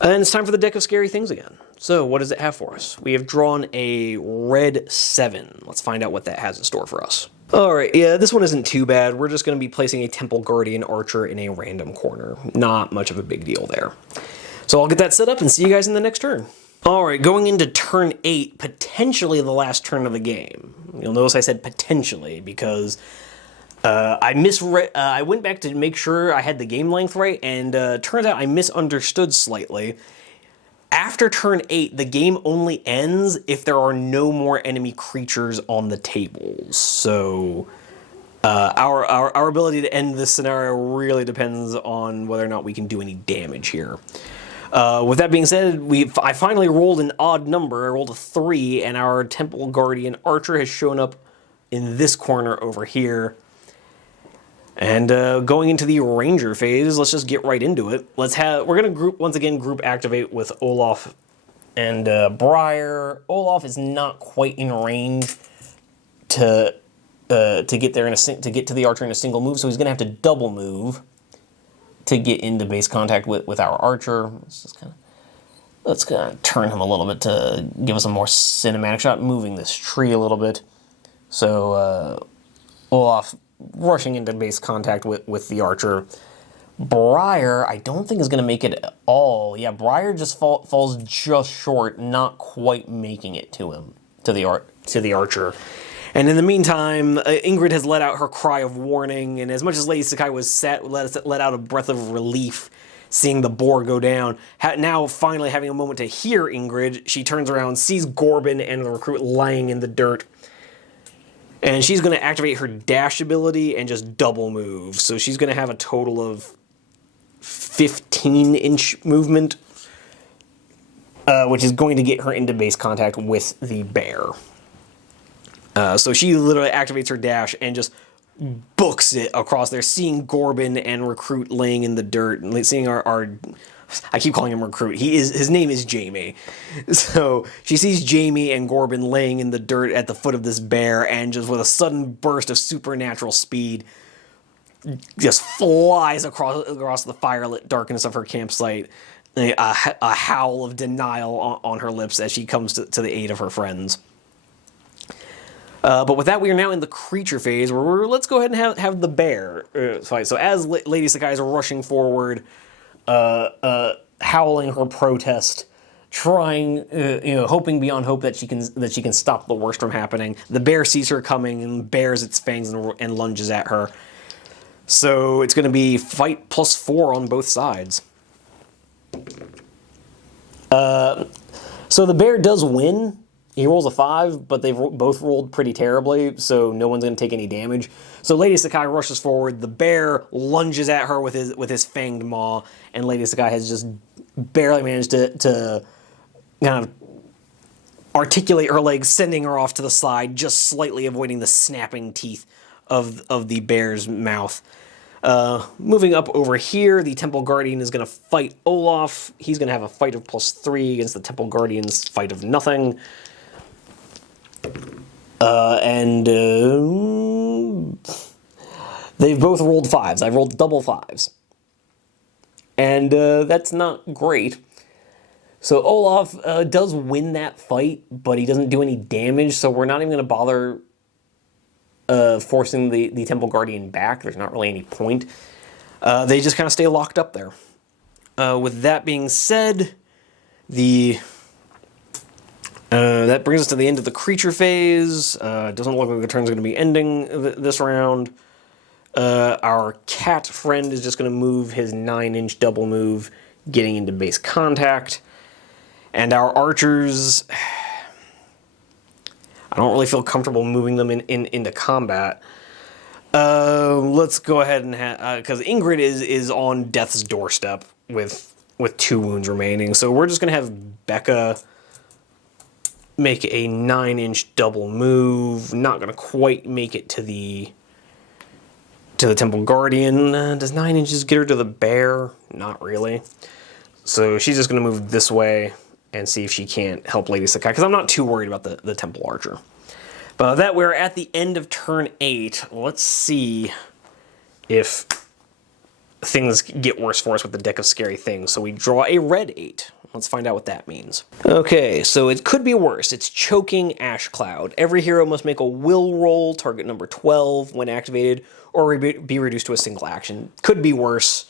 And it's time for the deck of scary things again. So what does it have for us? We have drawn a red 7. Let's find out what that has in store for us. Alright, yeah, this one isn't too bad. We're just going to be placing a Temple Guardian Archer in a random corner. Not much of a big deal there. So I'll get that set up and see you guys in the next turn. Alright, going into turn 8, potentially the last turn of the game. You'll notice I said potentially because I misread. I went back to make sure I had the game length right, and turns out I misunderstood slightly. After turn 8, the game only ends if there are no more enemy creatures on the tables. So our ability to end this scenario really depends on whether or not we can do any damage here. With that being said, I finally rolled an odd number. I rolled a 3, and our Temple Guardian Archer has shown up in this corner over here. And going into the Ranger phase, let's just get right into it. We're gonna group activate with Olaf and Briar. Olaf is not quite in range to get there to get to the archer in a single move, so he's gonna have to double move to get into base contact with our archer. Let's kind of turn him a little bit to give us a more cinematic shot, moving this tree a little bit. So Olaf rushing into base contact with the archer. Briar, I don't think is going to make it at all. Yeah, Briar just falls just short, not quite making it to him, to the archer. And in the meantime, Ingrid has let out her cry of warning, and as much as Lady Sakai was let out a breath of relief seeing the boar go down, now finally having a moment to hear Ingrid, she turns around, sees Gorbin and the recruit lying in the dirt, and she's going to activate her dash ability and just double move. So she's going to have a total of 15-inch movement, which is going to get her into base contact with the bear. So she literally activates her dash and just books it across there, seeing Gorbin and recruit laying in the dirt, and seeing our I keep calling him Recruit. His name is Jamie. So she sees Jamie and Gorbin laying in the dirt at the foot of this bear, and just with a sudden burst of supernatural speed, just flies across the firelit darkness of her campsite. A howl of denial on her lips as she comes to the aid of her friends. But with that, we are now in the creature phase, where let's go ahead and have the bear fight. So as Lady Sakai is rushing forward, howling her protest, trying, hoping beyond hope that she can stop the worst from happening, the bear sees her coming and bares its fangs and lunges at her. So it's going to be fight +4 on both sides. So the bear does win. He rolls a 5, but they've both rolled pretty terribly, so no one's going to take any damage. So Lady Sakai rushes forward. The bear lunges at her with his fanged maw, and Lady Sakai has just barely managed to kind of articulate her legs, sending her off to the side, just slightly avoiding the snapping teeth of the bear's mouth. Moving up over here, the Temple Guardian is going to fight Olaf. He's going to have a fight of +3 against the Temple Guardian's fight of nothing. They've both rolled 5s. I've rolled double 5s. And that's not great. So Olaf does win that fight, but he doesn't do any damage, so we're not even going to bother forcing the Temple Guardian back. There's not really any point. They just kind of stay locked up there. With that being said, that brings us to the end of the creature phase. It doesn't look like the turn's going to be ending this round. Our cat friend is just going to move his 9-inch double move, getting into base contact. And our archers, I don't really feel comfortable moving them into combat. Let's go ahead and because Ingrid is on death's doorstep with 2 wounds remaining. So we're just going to have Becca make a 9-inch double move. Not going to quite make it to the Temple Guardian. Does 9 inches get her to the bear? Not really. So she's just going to move this way and see if she can't help Lady Sakai, because I'm not too worried about the Temple Archer. But with that, we're at the end of turn 8. Let's see if things get worse for us with the deck of scary things. So we draw a red 8. Let's find out what that means. Okay, so it could be worse. It's Choking Ash Cloud. Every hero must make a will roll, target number 12, when activated, or be reduced to a single action. Could be worse.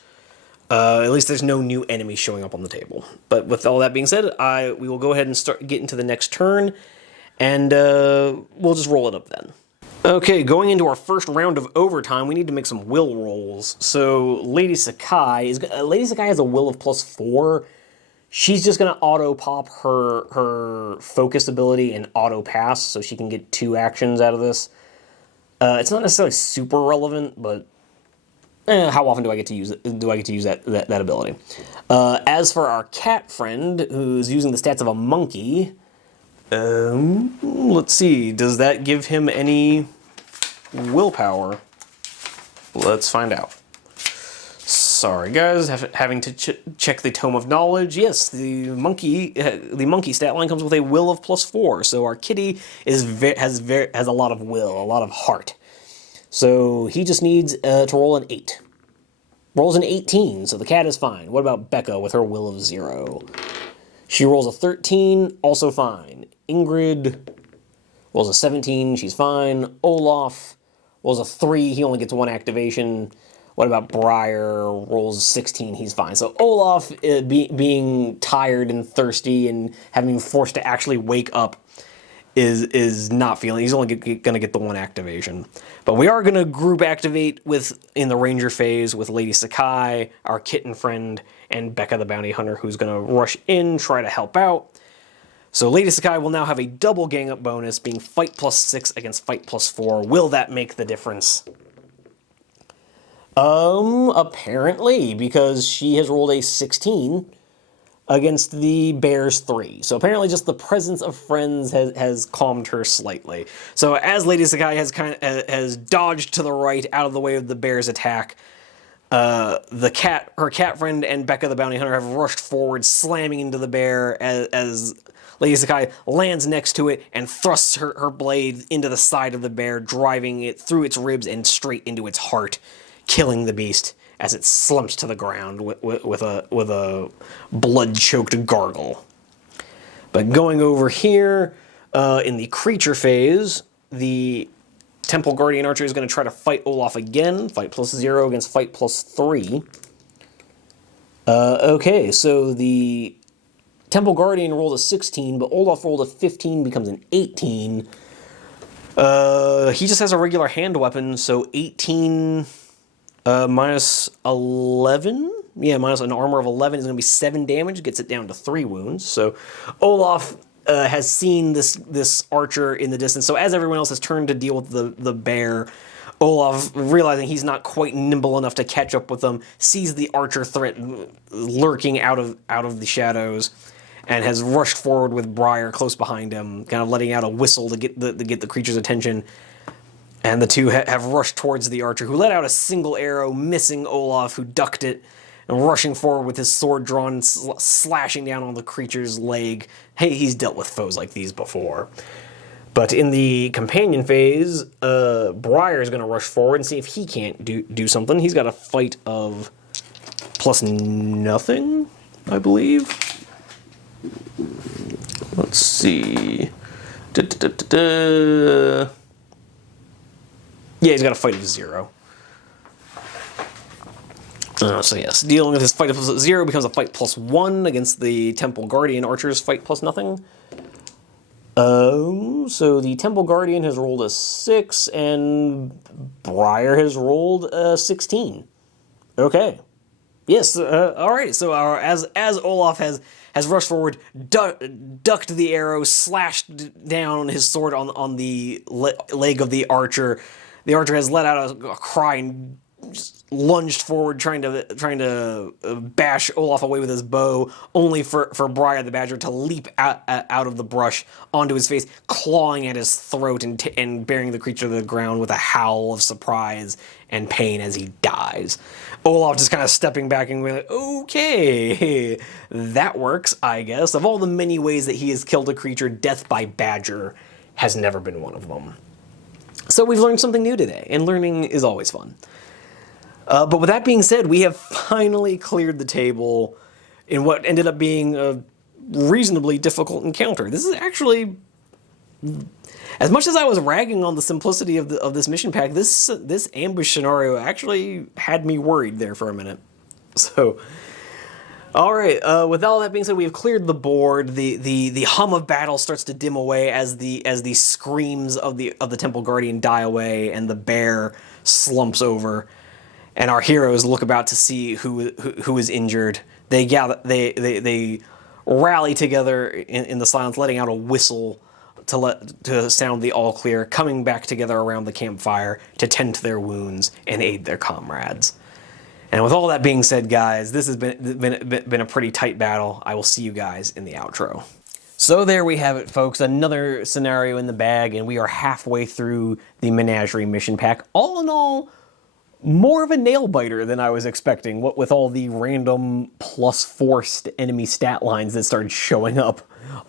At least there's no new enemies showing up on the table. But with all that being said, we will go ahead and get into the next turn, and we'll just roll it up then. Okay, going into our first round of overtime, we need to make some will rolls. So Lady Sakai has a will of +4. She's just going to auto-pop her focus ability and auto-pass, so she can get 2 actions out of this. It's not necessarily super relevant, but how often do I get to use it? Do I get to use that ability? As for our cat friend, who's using the stats of a monkey, let's see, does that give him any willpower? Let's find out. Sorry, guys, having to check the Tome of Knowledge. Yes, the monkey stat line comes with a will of +4. So our kitty has a lot of will, a lot of heart. So he just needs to roll an 8. Rolls an 18, so the cat is fine. What about Becca with her will of 0? She rolls a 13, also fine. Ingrid rolls a 17, she's fine. Olaf rolls a 3, he only gets 1 activation. What about Briar? Rolls 16, he's fine. So Olaf, being tired and thirsty and having forced to actually wake up, is not feeling. He's only going to get the 1 activation. But we are going to group activate in the Ranger phase with Lady Sakai, our kitten friend, and Becca the Bounty Hunter, who's going to rush in, try to help out. So Lady Sakai will now have a double gang up bonus, being fight +6 against fight +4. Will that make the difference? Apparently, because she has rolled a 16 against the bear's 3. So apparently just the presence of friends has calmed her slightly. So as Lady Sakai has dodged to the right out of the way of the bear's attack, her cat friend, and Becca the bounty hunter have rushed forward, slamming into the bear as Lady Sakai lands next to it and thrusts her blade into the side of the bear, driving it through its ribs and straight into its heart, killing the beast as it slumps to the ground with a blood-choked gargle. But going over here, in the creature phase, the Temple Guardian Archer is going to try to fight Olaf again. Fight +0 against fight +3. Okay, so the Temple Guardian rolled a 16, but Olaf rolled a 15, becomes an 18. He just has a regular hand weapon, so 18 minus 11? Yeah, minus an armor of 11 is going to be 7 damage, gets it down to 3 wounds. So Olaf has seen this archer in the distance. So as everyone else has turned to deal with the bear, Olaf, realizing he's not quite nimble enough to catch up with them, sees the archer threat lurking out of the shadows, and has rushed forward with Briar close behind him, kind of letting out a whistle to get the creature's attention. And the two have rushed towards the archer, who let out a single arrow, missing Olaf, who ducked it, and rushing forward with his sword drawn, slashing down on the creature's leg. Hey, he's dealt with foes like these before. But in the companion phase, Briar is going to rush forward and see if he can't do something. He's got a fight of +0, I believe. Let's see. Yeah, he's got a fight of 0. So yes, dealing with his fight of +0 becomes a fight +1 against the Temple Guardian Archer's fight +0. So the Temple Guardian has rolled a 6, and Briar has rolled a 16. Okay. Yes, alright, so as Olaf has rushed forward, ducked the arrow, slashed down his sword on the leg of the archer. The archer has let out a cry and just lunged forward, trying to bash Olaf away with his bow, only for Briar the Badger to leap out of the brush onto his face, clawing at his throat and bearing the creature to the ground with a howl of surprise and pain as he dies. Olaf just kind of stepping back and going, okay, that works, I guess. Of all the many ways that he has killed a creature, death by badger has never been one of them. So we've learned something new today, and learning is always fun. But with that being said, we have finally cleared the table in what ended up being a reasonably difficult encounter. This is actually, as much as I was ragging on the simplicity of this mission pack, this ambush scenario actually had me worried there for a minute. So, all right. With all that being said, we have cleared the board. The hum of battle starts to dim away as the screams of the Temple Guardian die away, and the bear slumps over. And our heroes look about to see who is injured. They gather, they rally together in the silence, letting out a whistle to sound the all clear, coming back together around the campfire to tend to their wounds and aid their comrades. And with all that being said, guys, this has been a pretty tight battle. I will see you guys in the outro. So there we have it, folks. Another scenario in the bag, and we are halfway through the Menagerie mission pack. All in all, more of a nail-biter than I was expecting, what with all the random +4 enemy stat lines that started showing up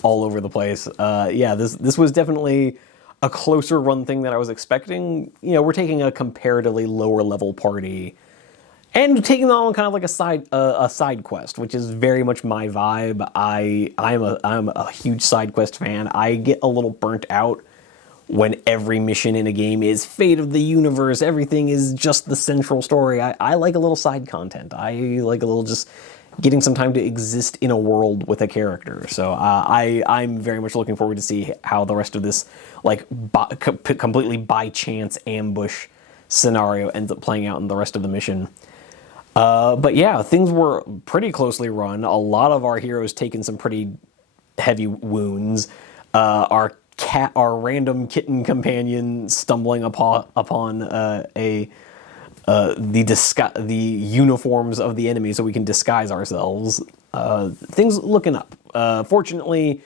all over the place. Yeah, this was definitely a closer run thing than I was expecting. You know, we're taking a comparatively lower level party and taking on kind of like a side quest, which is very much my vibe. I'm a huge side quest fan. I get a little burnt out when every mission in a game is fate of the universe, everything is just the central story. I like a little side content. I like a little just getting some time to exist in a world with a character. So I'm very much looking forward to see how the rest of this completely by chance ambush scenario ends up playing out in the rest of the mission. But yeah, things were pretty closely run. A lot of our heroes taken some pretty heavy wounds. Our random kitten companion stumbling upon the uniforms of the enemy so we can disguise ourselves. Things looking up. Fortunately,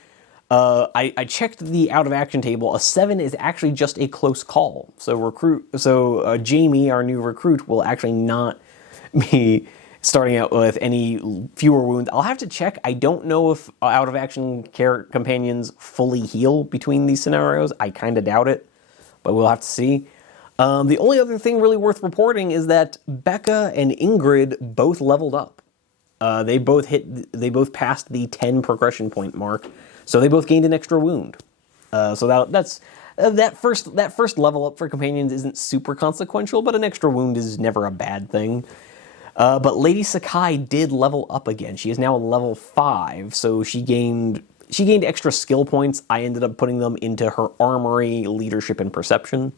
I checked the out of action table. A 7 is actually just a close call. So Jamie, our new recruit, will actually not me starting out with any fewer wounds. I'll have to check. I don't know if out of action companions fully heal between these scenarios. I kind of doubt it, but we'll have to see. The only other thing really worth reporting is that Becca and Ingrid both leveled up. They both passed the 10 progression point mark, so they both gained an extra wound. So that first level up for companions isn't super consequential, but an extra wound is never a bad thing. But Lady Sakai did level up again. She is now level 5, so she gained extra skill points. I ended up putting them into her armory, leadership, and perception.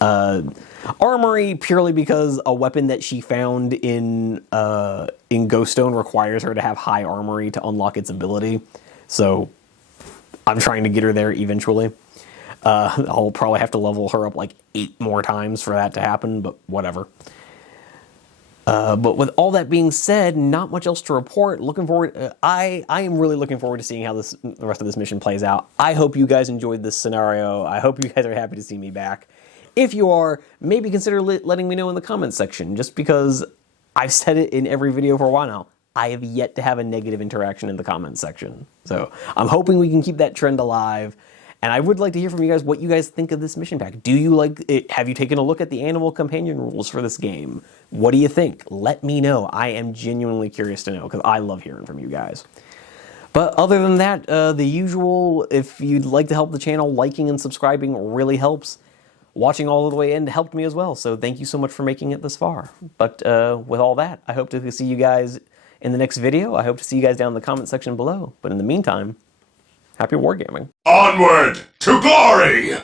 Armory purely because a weapon that she found in Ghoststone requires her to have high armory to unlock its ability. So I'm trying to get her there eventually. I'll probably have to level her up like 8 more times for that to happen, but whatever. But with all that being said, not much else to report. Looking forward, I am really looking forward to seeing how the rest of this mission plays out. I hope you guys enjoyed this scenario. I hope you guys are happy to see me back. If you are, maybe consider letting me know in the comments section, just because I've said it in every video for a while now. I have yet to have a negative interaction in the comments section. So I'm hoping we can keep that trend alive. And I would like to hear from you guys what you guys think of this mission pack. Do you like it? Have you taken a look at the animal companion rules for this game? What do you think? Let me know. I am genuinely curious to know, because I love hearing from you guys. But other than that, the usual, if you'd like to help the channel, liking and subscribing really helps. Watching all the way in helped me as well, so thank you so much for making it this far. But with all that, I hope to see you guys in the next video. I hope to see you guys down in the comment section below. But in the meantime, happy wargaming. Onward to glory!